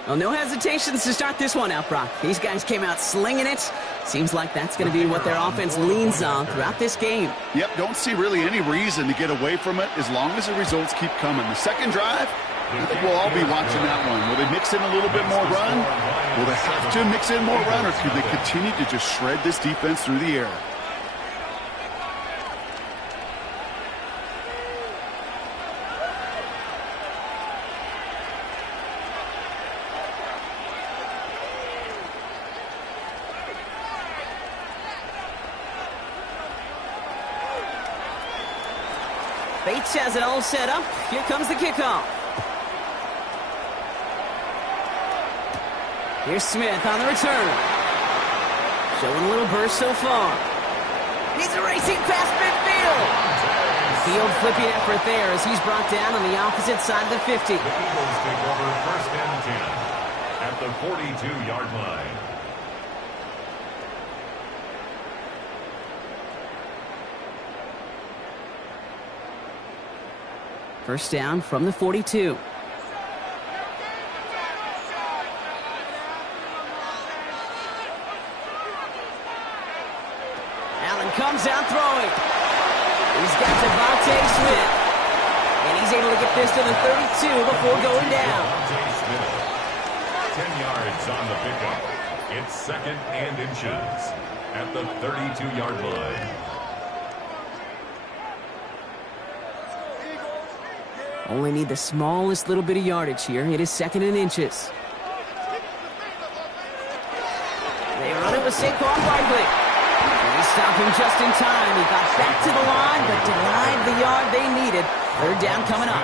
Well, no hesitations to start this one out, Brock. These guys came out slinging it. Seems like that's going to be what their offense leans on throughout this game. Yep, don't see really any reason to get away from it as long as the results keep coming. The second drive, I think we'll all be watching that one. Will they mix in a little bit more run? Will they have to mix in more run, or could they continue to just shred this defense through the air? Bates has it all set up. Here comes the kickoff. Here's Smith on the return. Showing a little burst so far. He's racing past midfield. Field flipping effort there as he's brought down on the opposite side of the 50. The Eagles take over 1st and 10 at the 42-yard line. First down from the 42. Allen comes out throwing. He's got Devontae Smith. And he's able to get this to the 32 before going down. Devontae Smith, 10 yards on the pickup. It's 2nd and inches at the 32-yard line. Only need the smallest little bit of yardage here. It is 2nd and inches. They run it with Saquon Barkley. And they stop him just in time. He got back to the line, but denied the yard they needed. 3rd down coming up.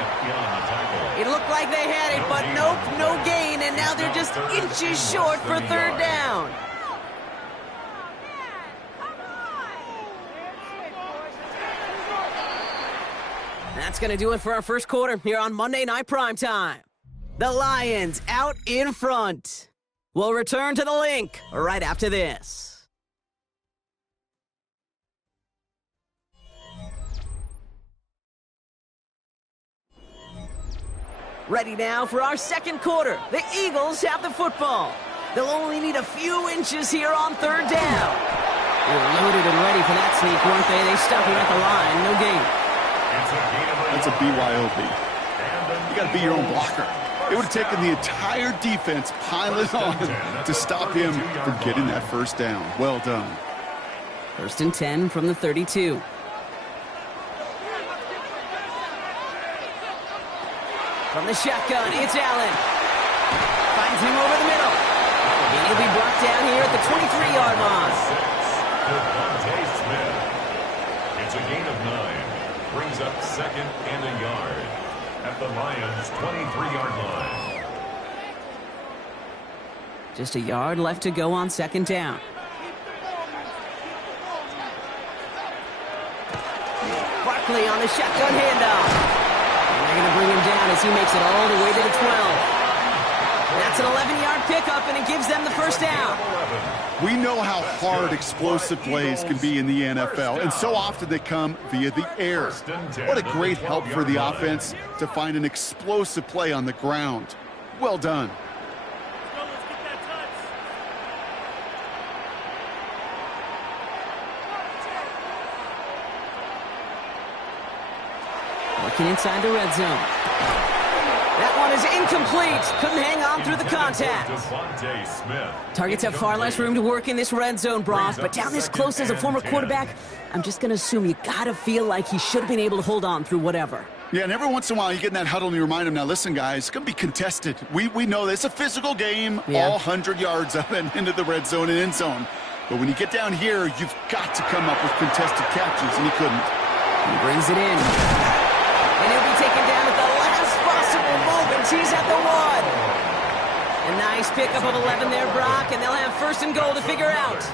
It looked like they had it, but nope, no gain. And now they're just inches short for 3rd down. That's going to do it for our first quarter here on Monday Night Primetime. The Lions out in front. We'll return to the link right after this. Ready now for our second quarter. The Eagles have the football. They'll only need a few inches here on 3rd down. They were loaded and ready for that sneak, weren't they? They stuck him at the line. No gain. A That's a BYOB. You got to be your own blocker. It would have taken the entire defense piling on to stop him from getting that first down. Well done. 1st and 10 from the 32. From the shotgun, it's Allen. Finds him over the middle. And he'll be brought down here at the 23-yard line. DeVonta Smith. It's a gain of 9. Brings up 2nd and a yard at the Lions' 23-yard line. Just a yard left to go on 2nd down. Barkley on the shotgun handoff. And they're going to bring him down as he makes it all the way to the 12. That's an 11-yard pickup, and it gives them the first down. We know how hard explosive plays can be in the NFL, and so often they come via the air. What a great help for the offense to find an explosive play on the ground. Well done. Working inside the red zone. That one is incomplete. Couldn't hang on through the contact. Targets have far less room to work in this red zone, Bronx, but down this close as a former quarterback, I'm just going to assume you got to feel like he should have been able to hold on through whatever. Yeah, and every once in a while you get in that huddle and you remind him, now listen, guys, it's going to be contested. We know this. It's a physical game, all 100 yards up and into the red zone and end zone. But when you get down here, you've got to come up with contested catches, and he couldn't. He brings it in. And he'll be taken down at the last possible moment. He's at the 1. A nice pickup of 11 there, Brock, and they'll have 1st and goal to figure out.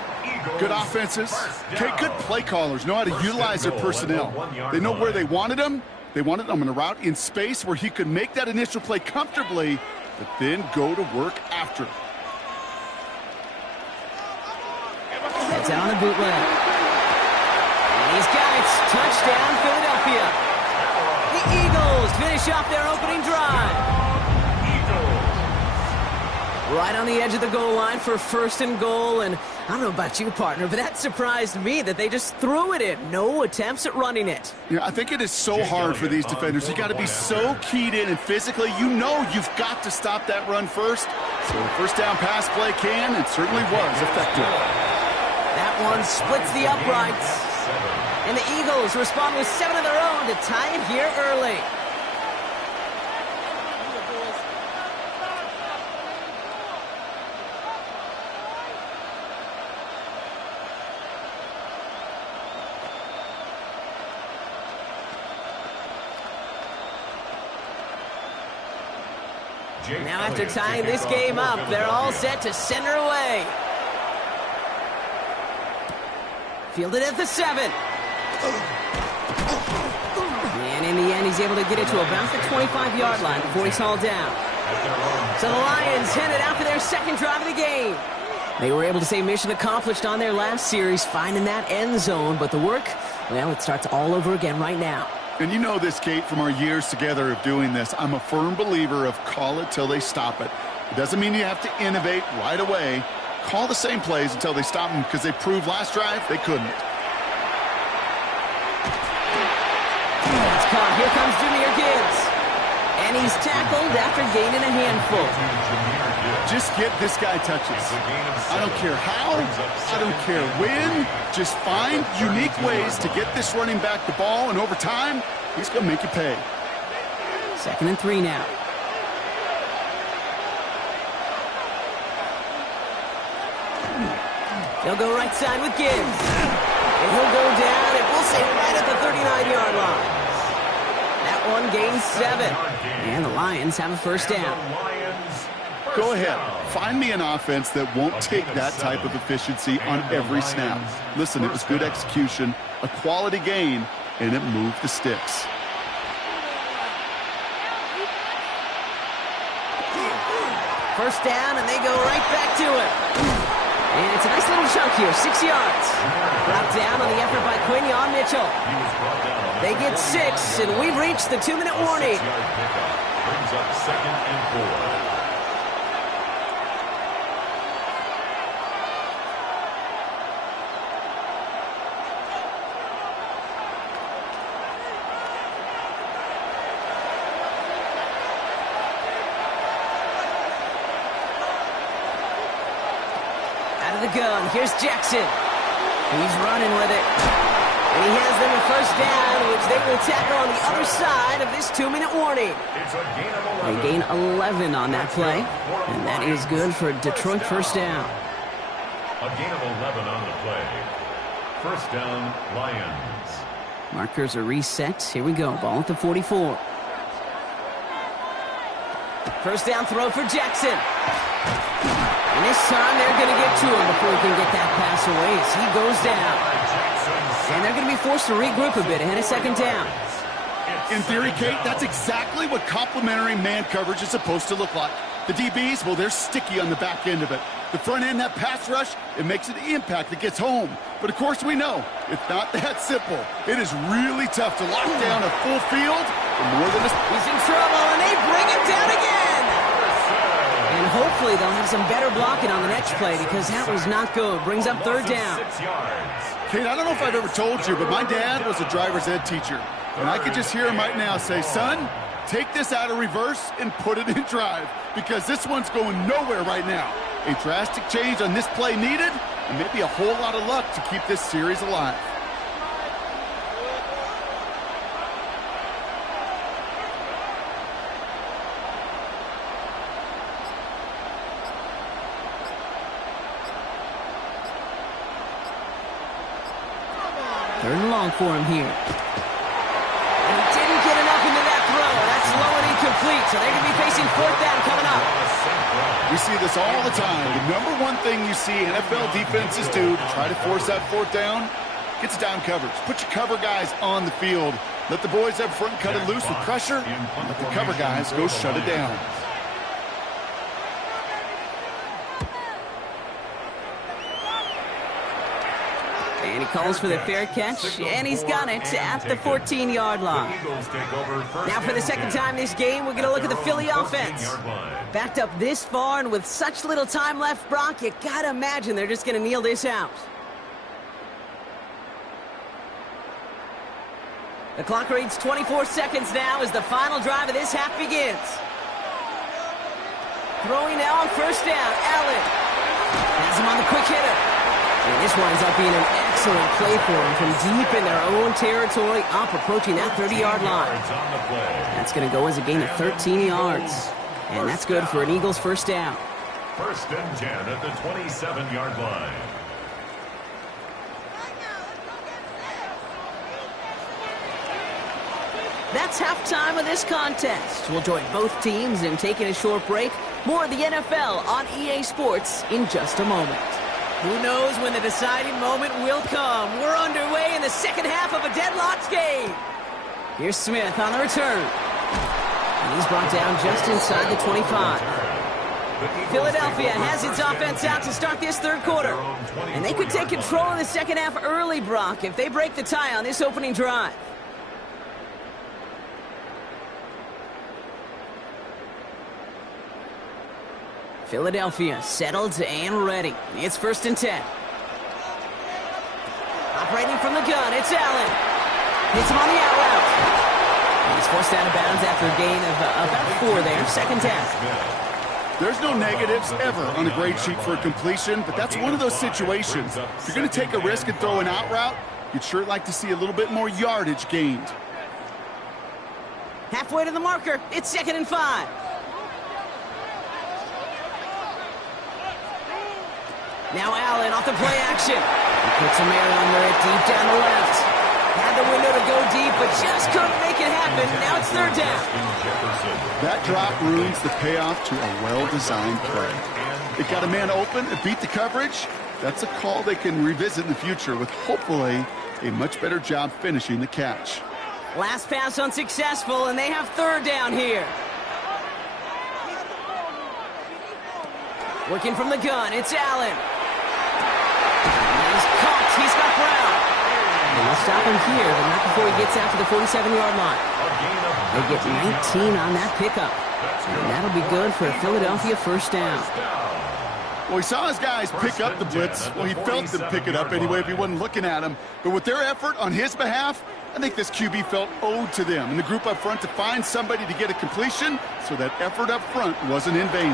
Good offenses. Okay, good play callers know how to utilize their personnel. They know where they wanted them. They wanted them in a route in space where he could make that initial play comfortably, but then go to work after. That's out on the bootleg. And he's got it. Touchdown, Philadelphia. The Eagles finish off their opening drive. Right on the edge of the goal line for 1st and goal, and I don't know about you, partner, but that surprised me that they just threw it in. No attempts at running it. Yeah, I think it is so hard for these defenders. You got to be so keyed in, and physically, you know you've got to stop that run first. So the first down pass play can, and certainly was effective. That one splits the uprights. And the Eagles respond with 7 of their own to tie it here early. Now after tying this game up, they're all set to send her away. Fielded at the 7. And in the end, he's able to get it to about the 25-yard line before he's hauled down. So the Lions headed out for their 2nd drive of the game. They were able to say mission accomplished on their last series, finding that end zone. But the work, well, it starts all over again right now. And you know this, Kate, from our years together of doing this. I'm a firm believer of call it till they stop it. It doesn't mean you have to innovate right away. Call the same plays until they stop them, because they proved last drive they couldn't. It's caught. Here comes Jahmyr Gibbs. And he's tackled after gaining a handful. Just get this guy touches. I don't care how, I don't care when. Just find unique ways to get this running back the ball, and over time, he's going to make you pay. 2nd and 3 now. They'll go right side with Gibbs. And he'll go down, and we'll say right at the 39-yard line. That one gains 7. And the Lions have a 1st down. Go ahead. Find me an offense that won't take that type of efficiency on every snap. Listen, it was good execution, a quality gain, and it moved the sticks. First down, and they go right back to it. And it's a nice little chunk here, 6 yards. Brought down on the effort by Quinyon Mitchell. They get 6, and we've reached the 2-minute warning. Brings up 2nd and 4. gun. Here's Jackson. He's running with it. And he has them a first down, which they will tackle on the other side of this 2-minute warning. It's a gain of 11. They gain 11 on that play, and that is good for Detroit first down. A gain of 11 on the play. First down, Lions. Markers are reset. Here we go. Ball at the 44. First down throw for Jackson. And this time they're going to get to him before he can get that pass away as he goes down. And they're going to be forced to regroup a bit ahead of second down. In theory, Kate, that's exactly what complementary man coverage is supposed to look like. The DBs, well, they're sticky on the back end of it. The front end, that pass rush, it makes it the impact that gets home. But of course we know, it's not that simple. It is really tough to lock down a full field for more than a... He's in trouble, and they bring him down again. And hopefully they'll have some better blocking on the next play because that was not good. Brings up third down. 6 yards. Kate, I don't know if I've ever told you, but my dad was a driver's ed teacher. And I could just hear him right now say, son, take this out of reverse and put it in drive because this one's going nowhere right now. A drastic change on this play needed and maybe a whole lot of luck to keep this series alive. Third and long for him here. And he didn't get enough into that throw. That's low and incomplete, so they're going to be facing fourth down coming up. We see this all the time. The number one thing you see NFL defenses do to try to force that fourth down, gets down coverage. Put your cover guys on the field. Let the boys up front cut it loose with pressure. Let the cover guys go shut it down. And he calls for the fair catch, and he's got it at the 14-yard line. Now for the second time this game, we're going to look at the Philly offense. Backed up this far, and with such little time left, Brock, you got to imagine they're just going to kneel this out. The clock reads 24 seconds now as the final drive of this half begins. Throwing now on first down, Allen. Has him on the quick hitter. And this winds up being an excellent play for them from deep in their own territory, up approaching that 30-yard line. That's going to go as a gain of 13 yards. And that's good for an Eagles first down. First and 10 at the 27-yard line. That's halftime of this contest. We'll join both teams in taking a short break. More of the NFL on EA Sports in just a moment. Who knows when the deciding moment will come? We're underway in the second half of a deadlocked game. Here's Smith on the return. And he's brought down just inside the 25. Philadelphia has its offense out to start this third quarter. And they could take control of the second half early, Brock, if they break the tie on this opening drive. Philadelphia settled and ready. It's first and 10. Operating from the gun, it's Allen. Hits him on the out route. He's forced out of bounds after a gain of about 4 there. Second down. There's no negatives ever on a grade sheet for a completion, but that's one of those situations. If you're going to take a risk and throw an out route, you'd sure like to see a little bit more yardage gained. Halfway to the marker. It's second and 5. Now Allen off the play action. He puts a man under it deep down the left. Had the window to go deep, but just couldn't make it happen. Now it's third down. That drop ruins the payoff to a well-designed play. It got a man open, it beat the coverage. That's a call they can revisit in the future with hopefully a much better job finishing the catch. Last pass unsuccessful, and they have third down here. Working from the gun, it's Allen. He's caught. He's got Brown. And they'll stop him here, but not before he gets out to the 47-yard line. They get 19 on that pickup. And that'll be good for a Philadelphia first down. Well, he saw his guys pick up the blitz. Well, he felt them pick it up anyway if he wasn't looking at him. But with their effort on his behalf, I think this QB felt owed to them and the group up front to find somebody to get a completion, so that effort up front wasn't in vain. And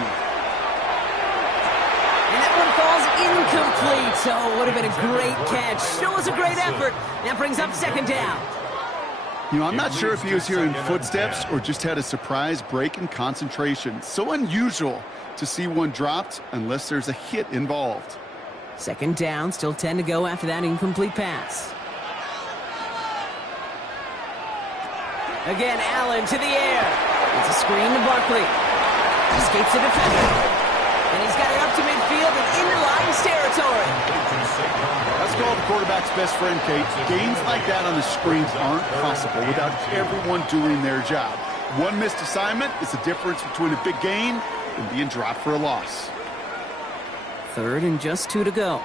that one falls Incomplete. Oh, would have been a great catch. Still was a great effort. That brings up second down. You know, I'm not sure if he was hearing footsteps or just had a surprise break in concentration. So unusual to see one dropped unless there's a hit involved. Second down, still 10 to go after that incomplete pass. Again, Allen to the air. It's a screen to Barkley. Escapes the defender. And he's got it up to midfield and into Lions territory. That's called the quarterback's best friend, Kate. Gains like that on the screens aren't possible without everyone doing their job. One missed assignment is the difference between a big gain and being dropped for a loss. Third and just 2 to go.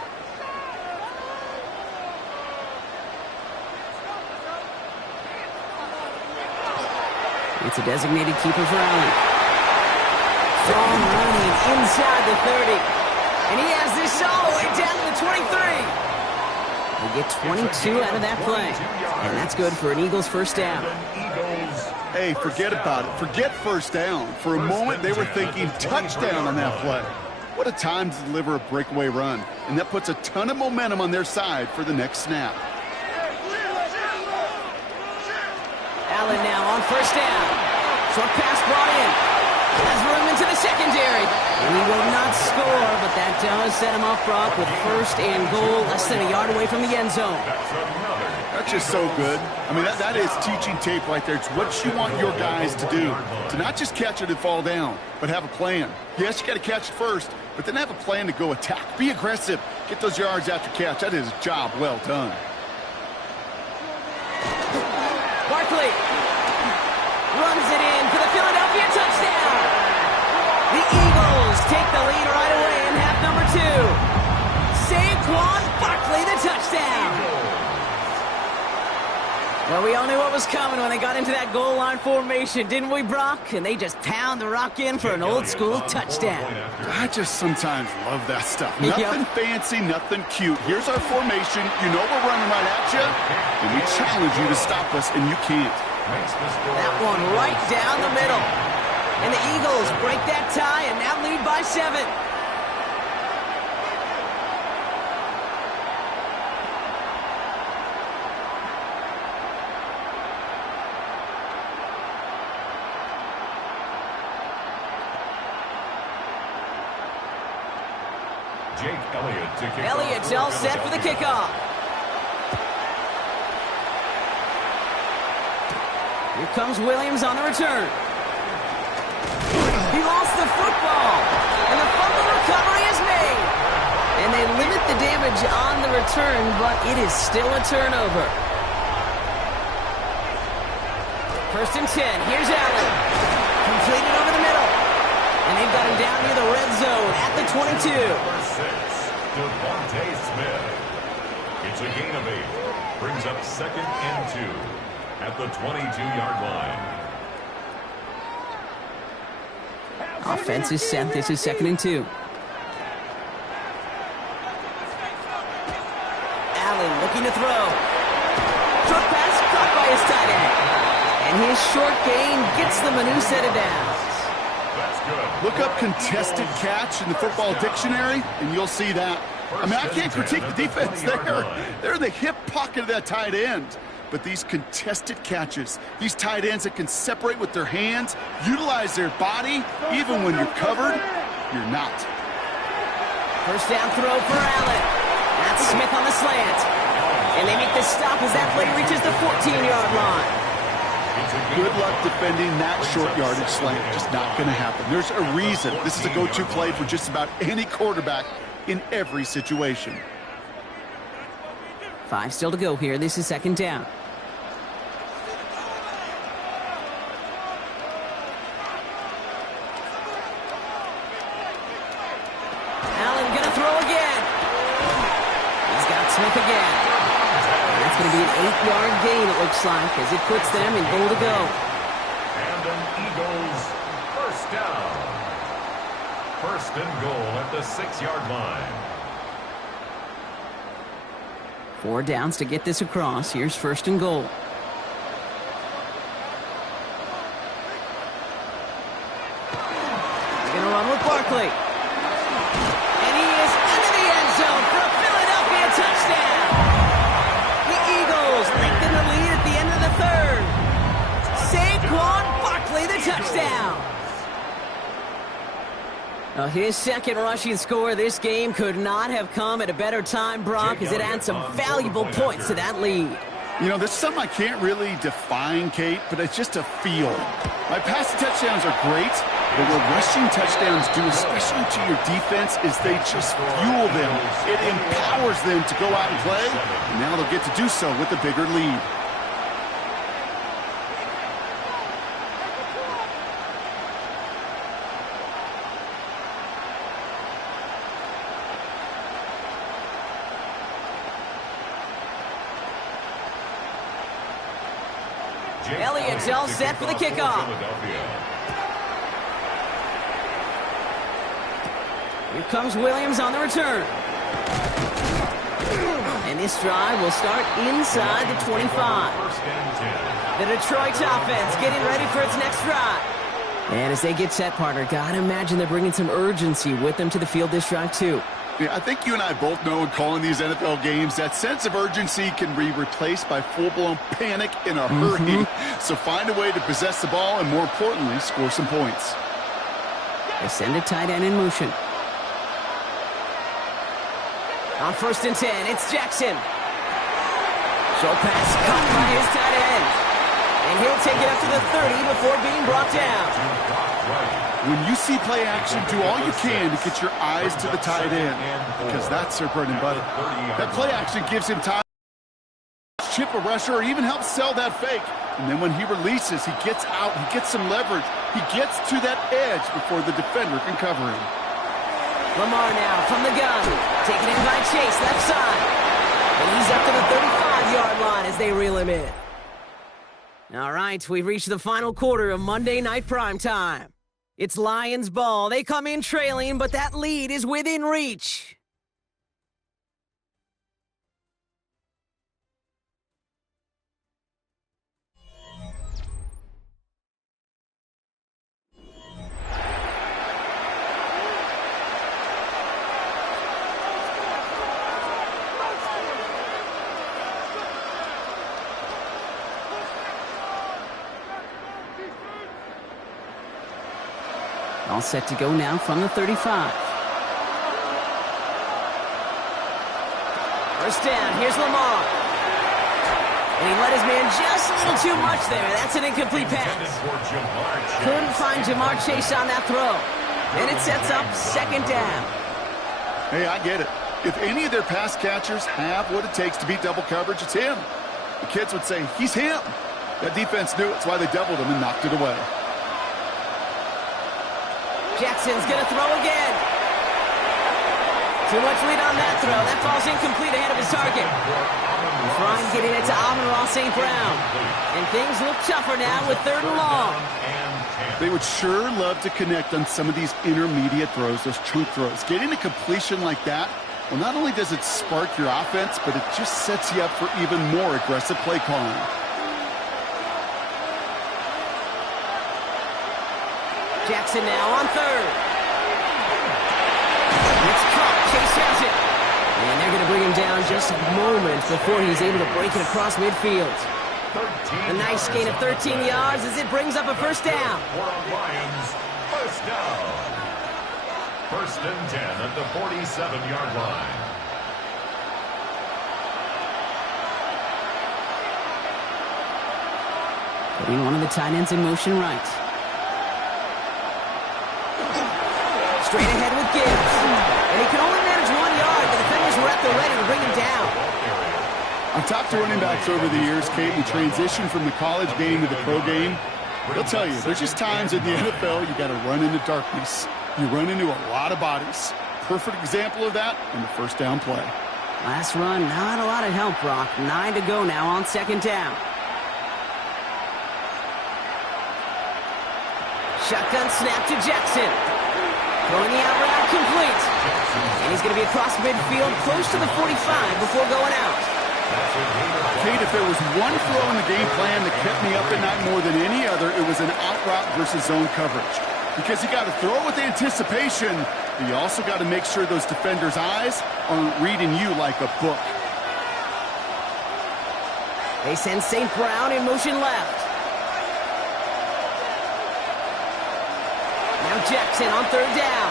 It's a designated keeper for Allen. Strong running inside the 30. And he has this all the way down to the 23. They get 22 out of that play. And that's good for an Eagles first down. Hey, forget about it. Forget first down. For a moment, they were thinking touchdown on that play. What a time to deliver a breakaway run. And that puts a ton of momentum on their side for the next snap. Allen now on first down. Short pass brought in. Has room into the secondary. And he will not score, but that does set him up, Brock, with first and goal, less than a yard away from the end zone. That's just so good. I mean, that is teaching tape right there. It's what you want your guys to do. To not just catch it and fall down, but have a plan. Yes, you got to catch it first, but then have a plan to go attack. Be aggressive. Get those yards after catch. That is a job well done. Barkley runs it in for the Philadelphia touchdown. The Eagles take the lead right away in half number 2. Saquon Barkley, the touchdown. Well, we all knew what was coming when they got into that goal line formation, didn't we, Brock? And they just pound the rock in for an old-school touchdown. I just sometimes love that stuff. Nothing fancy, nothing cute. Here's our formation. You know we're running right at you, and we challenge you to stop us, and you can't. That one right down the middle. And the Eagles break that tie and now lead by 7. Jake Elliott to kick Elliott's all set for the kickoff. Here comes Williams on the return. He lost the football, and the fumble recovery is made. And they limit the damage on the return, but it is still a turnover. First and 10. Here's Allen. Completed over the middle. And they've got him down near the red zone at the 22. Number 6, Devontae Smith. It's a gain of 8. Brings up second and 2 at the 22-yard line. Offense is set. This is second and 2. Allen looking to throw. Short pass caught by his tight end. And his short gain gets them a new set of downs. That's good. Look up contested catch in the football dictionary, and you'll see that. I mean, I can't critique the defense there. They're in the hip pocket of that tight end. But these contested catches, these tight ends that can separate with their hands, utilize their body, even when you're covered, you're not. First down throw for Allen. That's Smith on the slant. And they make the stop as that play reaches the 14-yard line. Good luck defending that short yardage slant. Just not going to happen. There's a reason this is a go-to play for just about any quarterback in every situation. 5 still to go here. This is second down. Allen gonna throw again. He's got Smith again. And that's going to be an 8-yard gain, it looks like, as it puts them in goal to go. And an Eagles first down. First and goal at the 6-yard line. 4 downs to get this across. Here's first and goal. They're going to run with Barkley. And he is into the end touchdown. Now his second rushing score this game could not have come at a better time, Brock, as it adds some valuable points to that lead. You know, this is something I can't really define, Kate, but it's just a feel. My passing touchdowns are great, but what rushing touchdowns do, especially to your defense, is they just fuel them. It empowers them to go out and play, and now they'll get to do so with a bigger lead. Elliott's all set for the kickoff. Here comes Williams on the return. And this drive will start inside the 25. The Detroit offense getting ready for its next drive. And as they get set, partner, gotta imagine they're bringing some urgency with them to the field this drive, too. Yeah, I think you and I both know in calling these NFL games that sense of urgency can be replaced by full-blown panic in a hurry. So find a way to possess the ball and, more importantly, score some points. They send a tight end in motion. On 1st and 10, it's Jackson. Short pass caught by his tight end. And he'll take it up to the 30 before being brought down. When you see play action, do all you can to get your eyes to the tight end, because that's their bread and butter. That play action gives him time to chip a rusher or even help sell that fake. And then when he releases, he gets out, he gets some leverage. He gets to that edge before the defender can cover him. Lamar now from the gun. Taken in by Chase, left side. And he's up to the 35-yard line as they reel him in. All right, we've reached the final quarter of Monday Night Primetime. It's Lions ball. They come in trailing, but that lead is within reach. All set to go now from the 35. First down, here's Lamar. And he let his man just a little too much there. That's an incomplete pass. Couldn't find Jamar Chase on that throw. And it sets up 2nd down. Hey, I get it. If any of their pass catchers have what it takes to beat double coverage, it's him. The kids would say, he's him. That defense knew it. That's why they doubled him and knocked it away. Jackson's going to throw again. Too much lead on that throw. That falls incomplete ahead of his target. Trying getting it to Amon-Ra St. Brown. And things look tougher now with 3rd and long. They would sure love to connect on some of these intermediate throws, those chunk throws. Getting a completion like that, well, not only does it spark your offense, but it just sets you up for even more aggressive play calling. Jackson now on 3rd. It's caught. Chase has it. And they're going to bring him down just a moment before he's able to break it across midfield. A nice gain of 13 yards as it brings up a 1st down. Lions, 1st down. 1st and 10 at the 47-yard line. Putting one of the tight ends in motion right. Straight ahead with Gibbs. And he can only manage 1 yard. The defenders were at the ready to bring him down. I've talked to running backs over the years, Kate, and transition from the college game to the pro game. They'll tell you, there's just times in the NFL you got to run into darkness. You run into a lot of bodies. Perfect example of that in the 1st down play. Last run, not a lot of help, Brock. 9 to go now on 2nd down. Shotgun snap to Jackson. Throwing the out route complete. And he's going to be across midfield close to the 45 before going out. Kate, if there was one throw in the game plan that kept me up at night more than any other, it was an out route versus zone coverage. Because you got to throw with anticipation, but you also got to make sure those defenders' eyes aren't reading you like a book. They send St. Brown in motion left. Jackson on third down.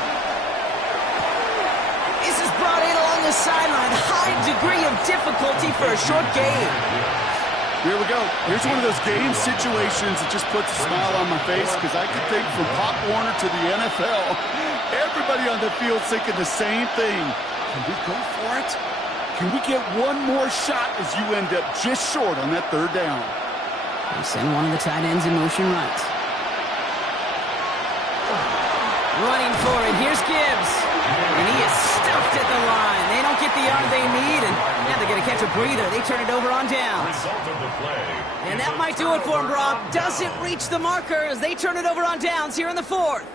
This is brought in along the sideline. High degree of difficulty for a short gain. Here we go. Here's one of those game situations that just puts a smile on my face because I can think from Pop Warner to the NFL, everybody on the field thinking the same thing. Can we go for it? Can we get one more shot as you end up just short on that third down? They send one of the tight ends in motion right. Running for it. Here's Gibbs. And he is stuffed at the line. They don't get the yard they need, and now they're going to catch a breather. They turn it over on downs. And that might do it for him, Brock. Doesn't reach the marker as they turn it over on downs here in the fourth.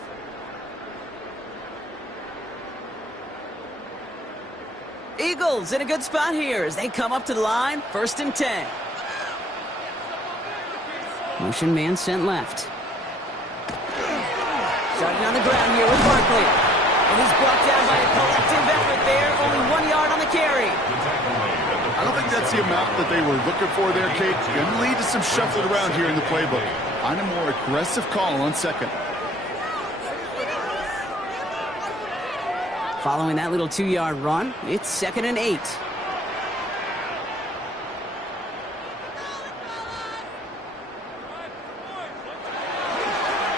Eagles in a good spot here as they come up to the line. 1st and 10. Motion man sent left. Starting on the ground here with Barkley. And he's brought down by a collective effort there. Only 1 yard on the carry. I don't think that's the amount that they were looking for there, Kate. Going to lead to some shuffling around here in the playbook. Find a more aggressive call on second. Following that little 2-yard run, it's 2nd and 8.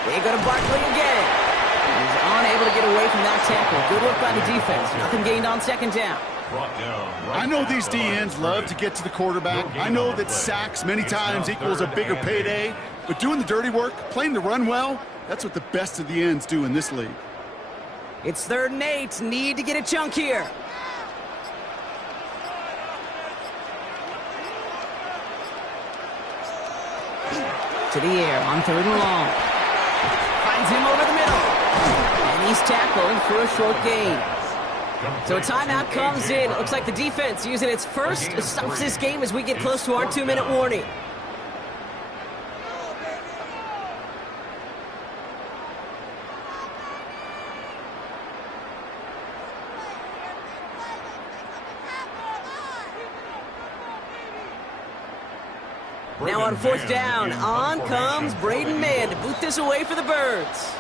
They go to Barkley again. He's unable to get away from that tackle. Good work by the defense. Nothing gained on 2nd down. I know these DNs love to get to the quarterback. I know that sacks many times equals a bigger payday. But doing the dirty work, playing the run well, that's what the best of the ends do in this league. It's 3rd and 8. Need to get a chunk here. To the air on 3rd and long. Finds him over the middle. And he's tackled for a short gain. So a timeout comes in. It looks like the defense using its first stops this game as we get close to our 2-minute warning. Now on 4th down, on comes Braden Mann to boot this away for the Birds.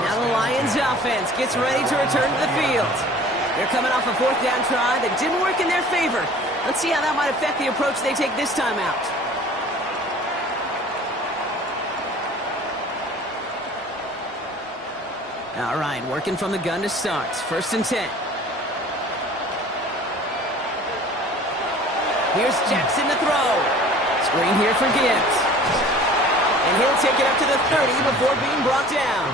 Now the Lions offense gets ready to return to the field. They're coming off a 4th down try that didn't work in their favor. Let's see how that might affect the approach they take this time out. All right, working from the gun to start. 1st and 10. Here's Jackson to throw. Screen here for Gibbs. And he'll take it up to the 30 before being brought down.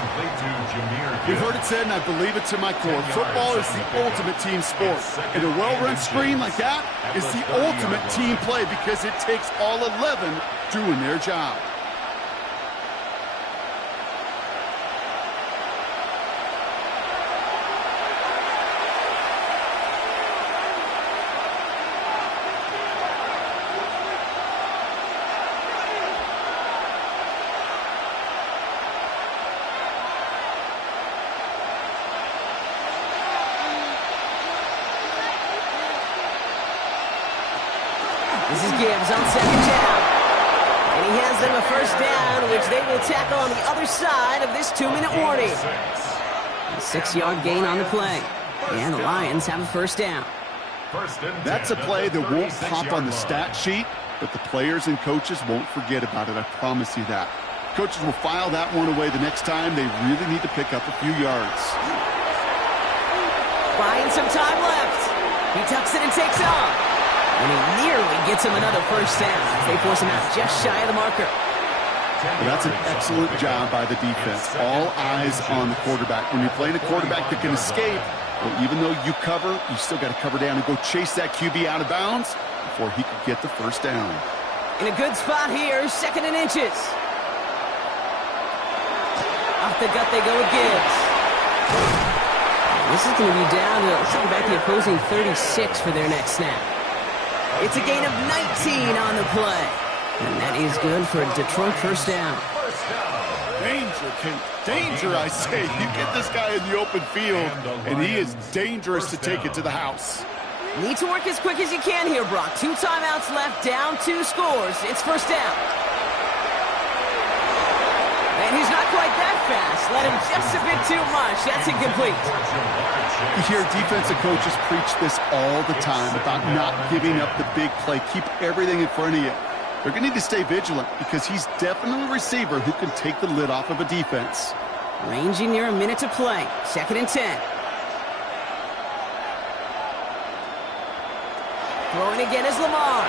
We've heard it said, and I believe it to my core, football is the ultimate team sport. And a well-run screen like that is the ultimate team play because it takes all 11 doing their job. This is Gibbs on 2nd down. And he has them a 1st down, which they will tackle on the other side of this 2-minute warning. A 6-yard gain on the play. And the Lions have a 1st down. That's a play that won't pop on the stat sheet, but the players and coaches won't forget about it. I promise you that. Coaches will file that one away the next time. They really need to pick up a few yards. Buying some time left. He tucks it and takes off. And he nearly gets him another 1st down as they force him out just shy of the marker. Well, that's an excellent job by the defense. All eyes on the quarterback. When you're playing a quarterback that can escape, well, even though you cover, you still got to cover down and go chase that QB out of bounds before he could get the 1st down. In a good spot here, 2nd and inches. Off the gut they go with Gibbs. This is going to be down to, looks like about the opposing 36 for their next snap. It's a gain of 19 on the play. And that is good for a Detroit 1st down. Danger, Kent. Danger, I say. You get this guy in the open field, and he is dangerous to take it to the house. Need to work as quick as you can here, Brock. 2 timeouts left, down 2 scores. It's first down. And he's not quite that fast. Let him just a bit too much. That's incomplete. You hear defensive coaches preach this all the time about not giving up the big play. Keep everything in front of you. They're going to need to stay vigilant because he's definitely a receiver who can take the lid off of a defense. Ranging near a minute to play. 2nd and 10. Throwing again is Lamar.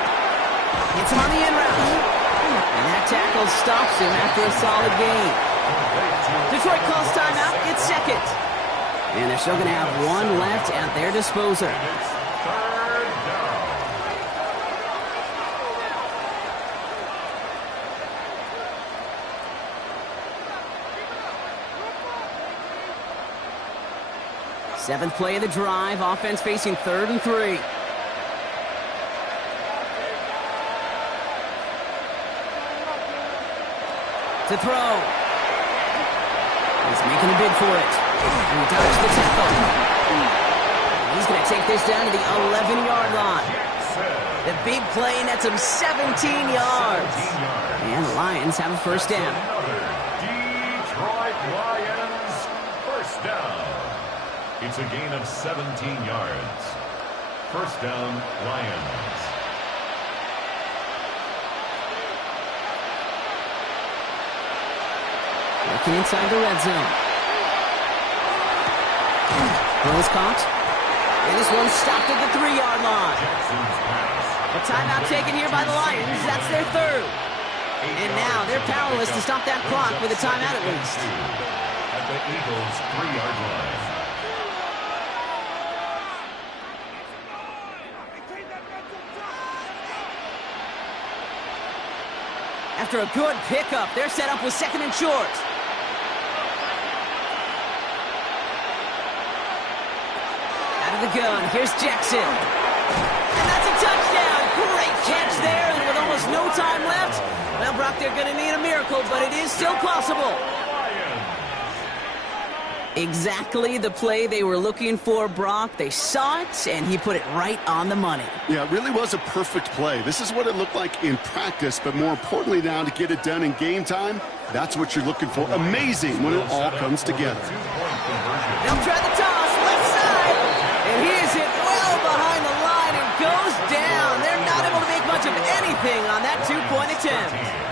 Hits him on the end route. And that tackle stops him after a solid gain. Detroit calls timeout. It's 2nd. And they're still going to have 1 left at their disposal. Seventh play of the drive. Offense facing 3rd and 3. To throw. He's making a bid for it. And he dodged the tackle. He's going to take this down to the 11-yard line. The big play nets him 17 yards. And the Lions have a first down. Detroit Lions, first down. It's a gain of 17 yards. First down, Lions. Working inside the red zone. Ball's caught. And this one stopped at the 3-yard line. A timeout taken here by the Lions. That's their 3rd. And now they're powerless to stop that clock with a timeout at least. At the Eagles' 3-yard line. After a good pickup, they're set up with 2nd and short. Out of the gun, here's Jackson. And that's a touchdown. Great catch there, and with almost no time left, well, Brock, they're going to need a miracle, but it is still possible. Exactly the play they were looking for, Brock. They saw it, and he put it right on the money. Yeah, it really was a perfect play. This is what it looked like in practice, but more importantly now to get it done in game time, that's what you're looking for. Amazing when it all comes together. They'll try the toss, left side, and he is hit well behind the line and goes down. They're not able to make much of anything on that 2-point attempt.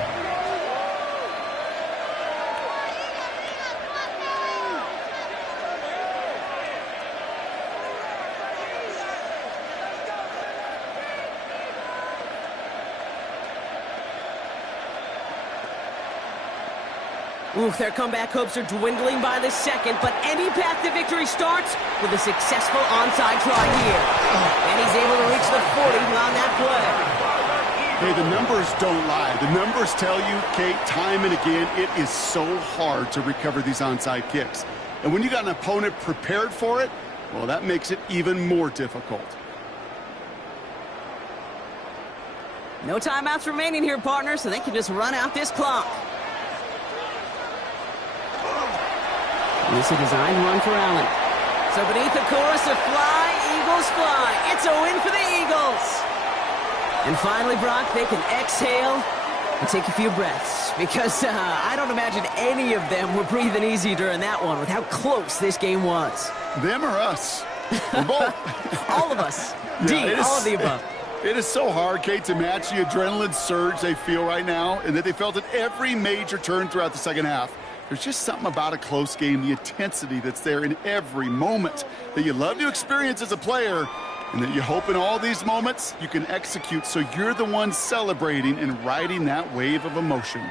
Oof, their comeback hopes are dwindling by the second, but any path to victory starts with a successful onside try here. And he's able to reach the 40 on that play. Hey, the numbers don't lie. The numbers tell you, Kate, time and again, it is so hard to recover these onside kicks. And when you got an opponent prepared for it, well, that makes it even more difficult. No timeouts remaining here, partner, so they can just run out this clock. This is a designed run for Allen. So beneath the chorus of fly, Eagles fly. It's a win for the Eagles. And finally, Brock, they can exhale and take a few breaths. Because I don't imagine any of them were breathing easy during that one with how close this game was. Them or us? We're both. All of us. Yeah, all of the above. It is so hard, Kate, to match the adrenaline surge they feel right now and that they felt at every major turn throughout the second half. There's just something about a close game, the intensity that's there in every moment that you love to experience as a player, and that you hope in all these moments you can execute so you're the one celebrating and riding that wave of emotion.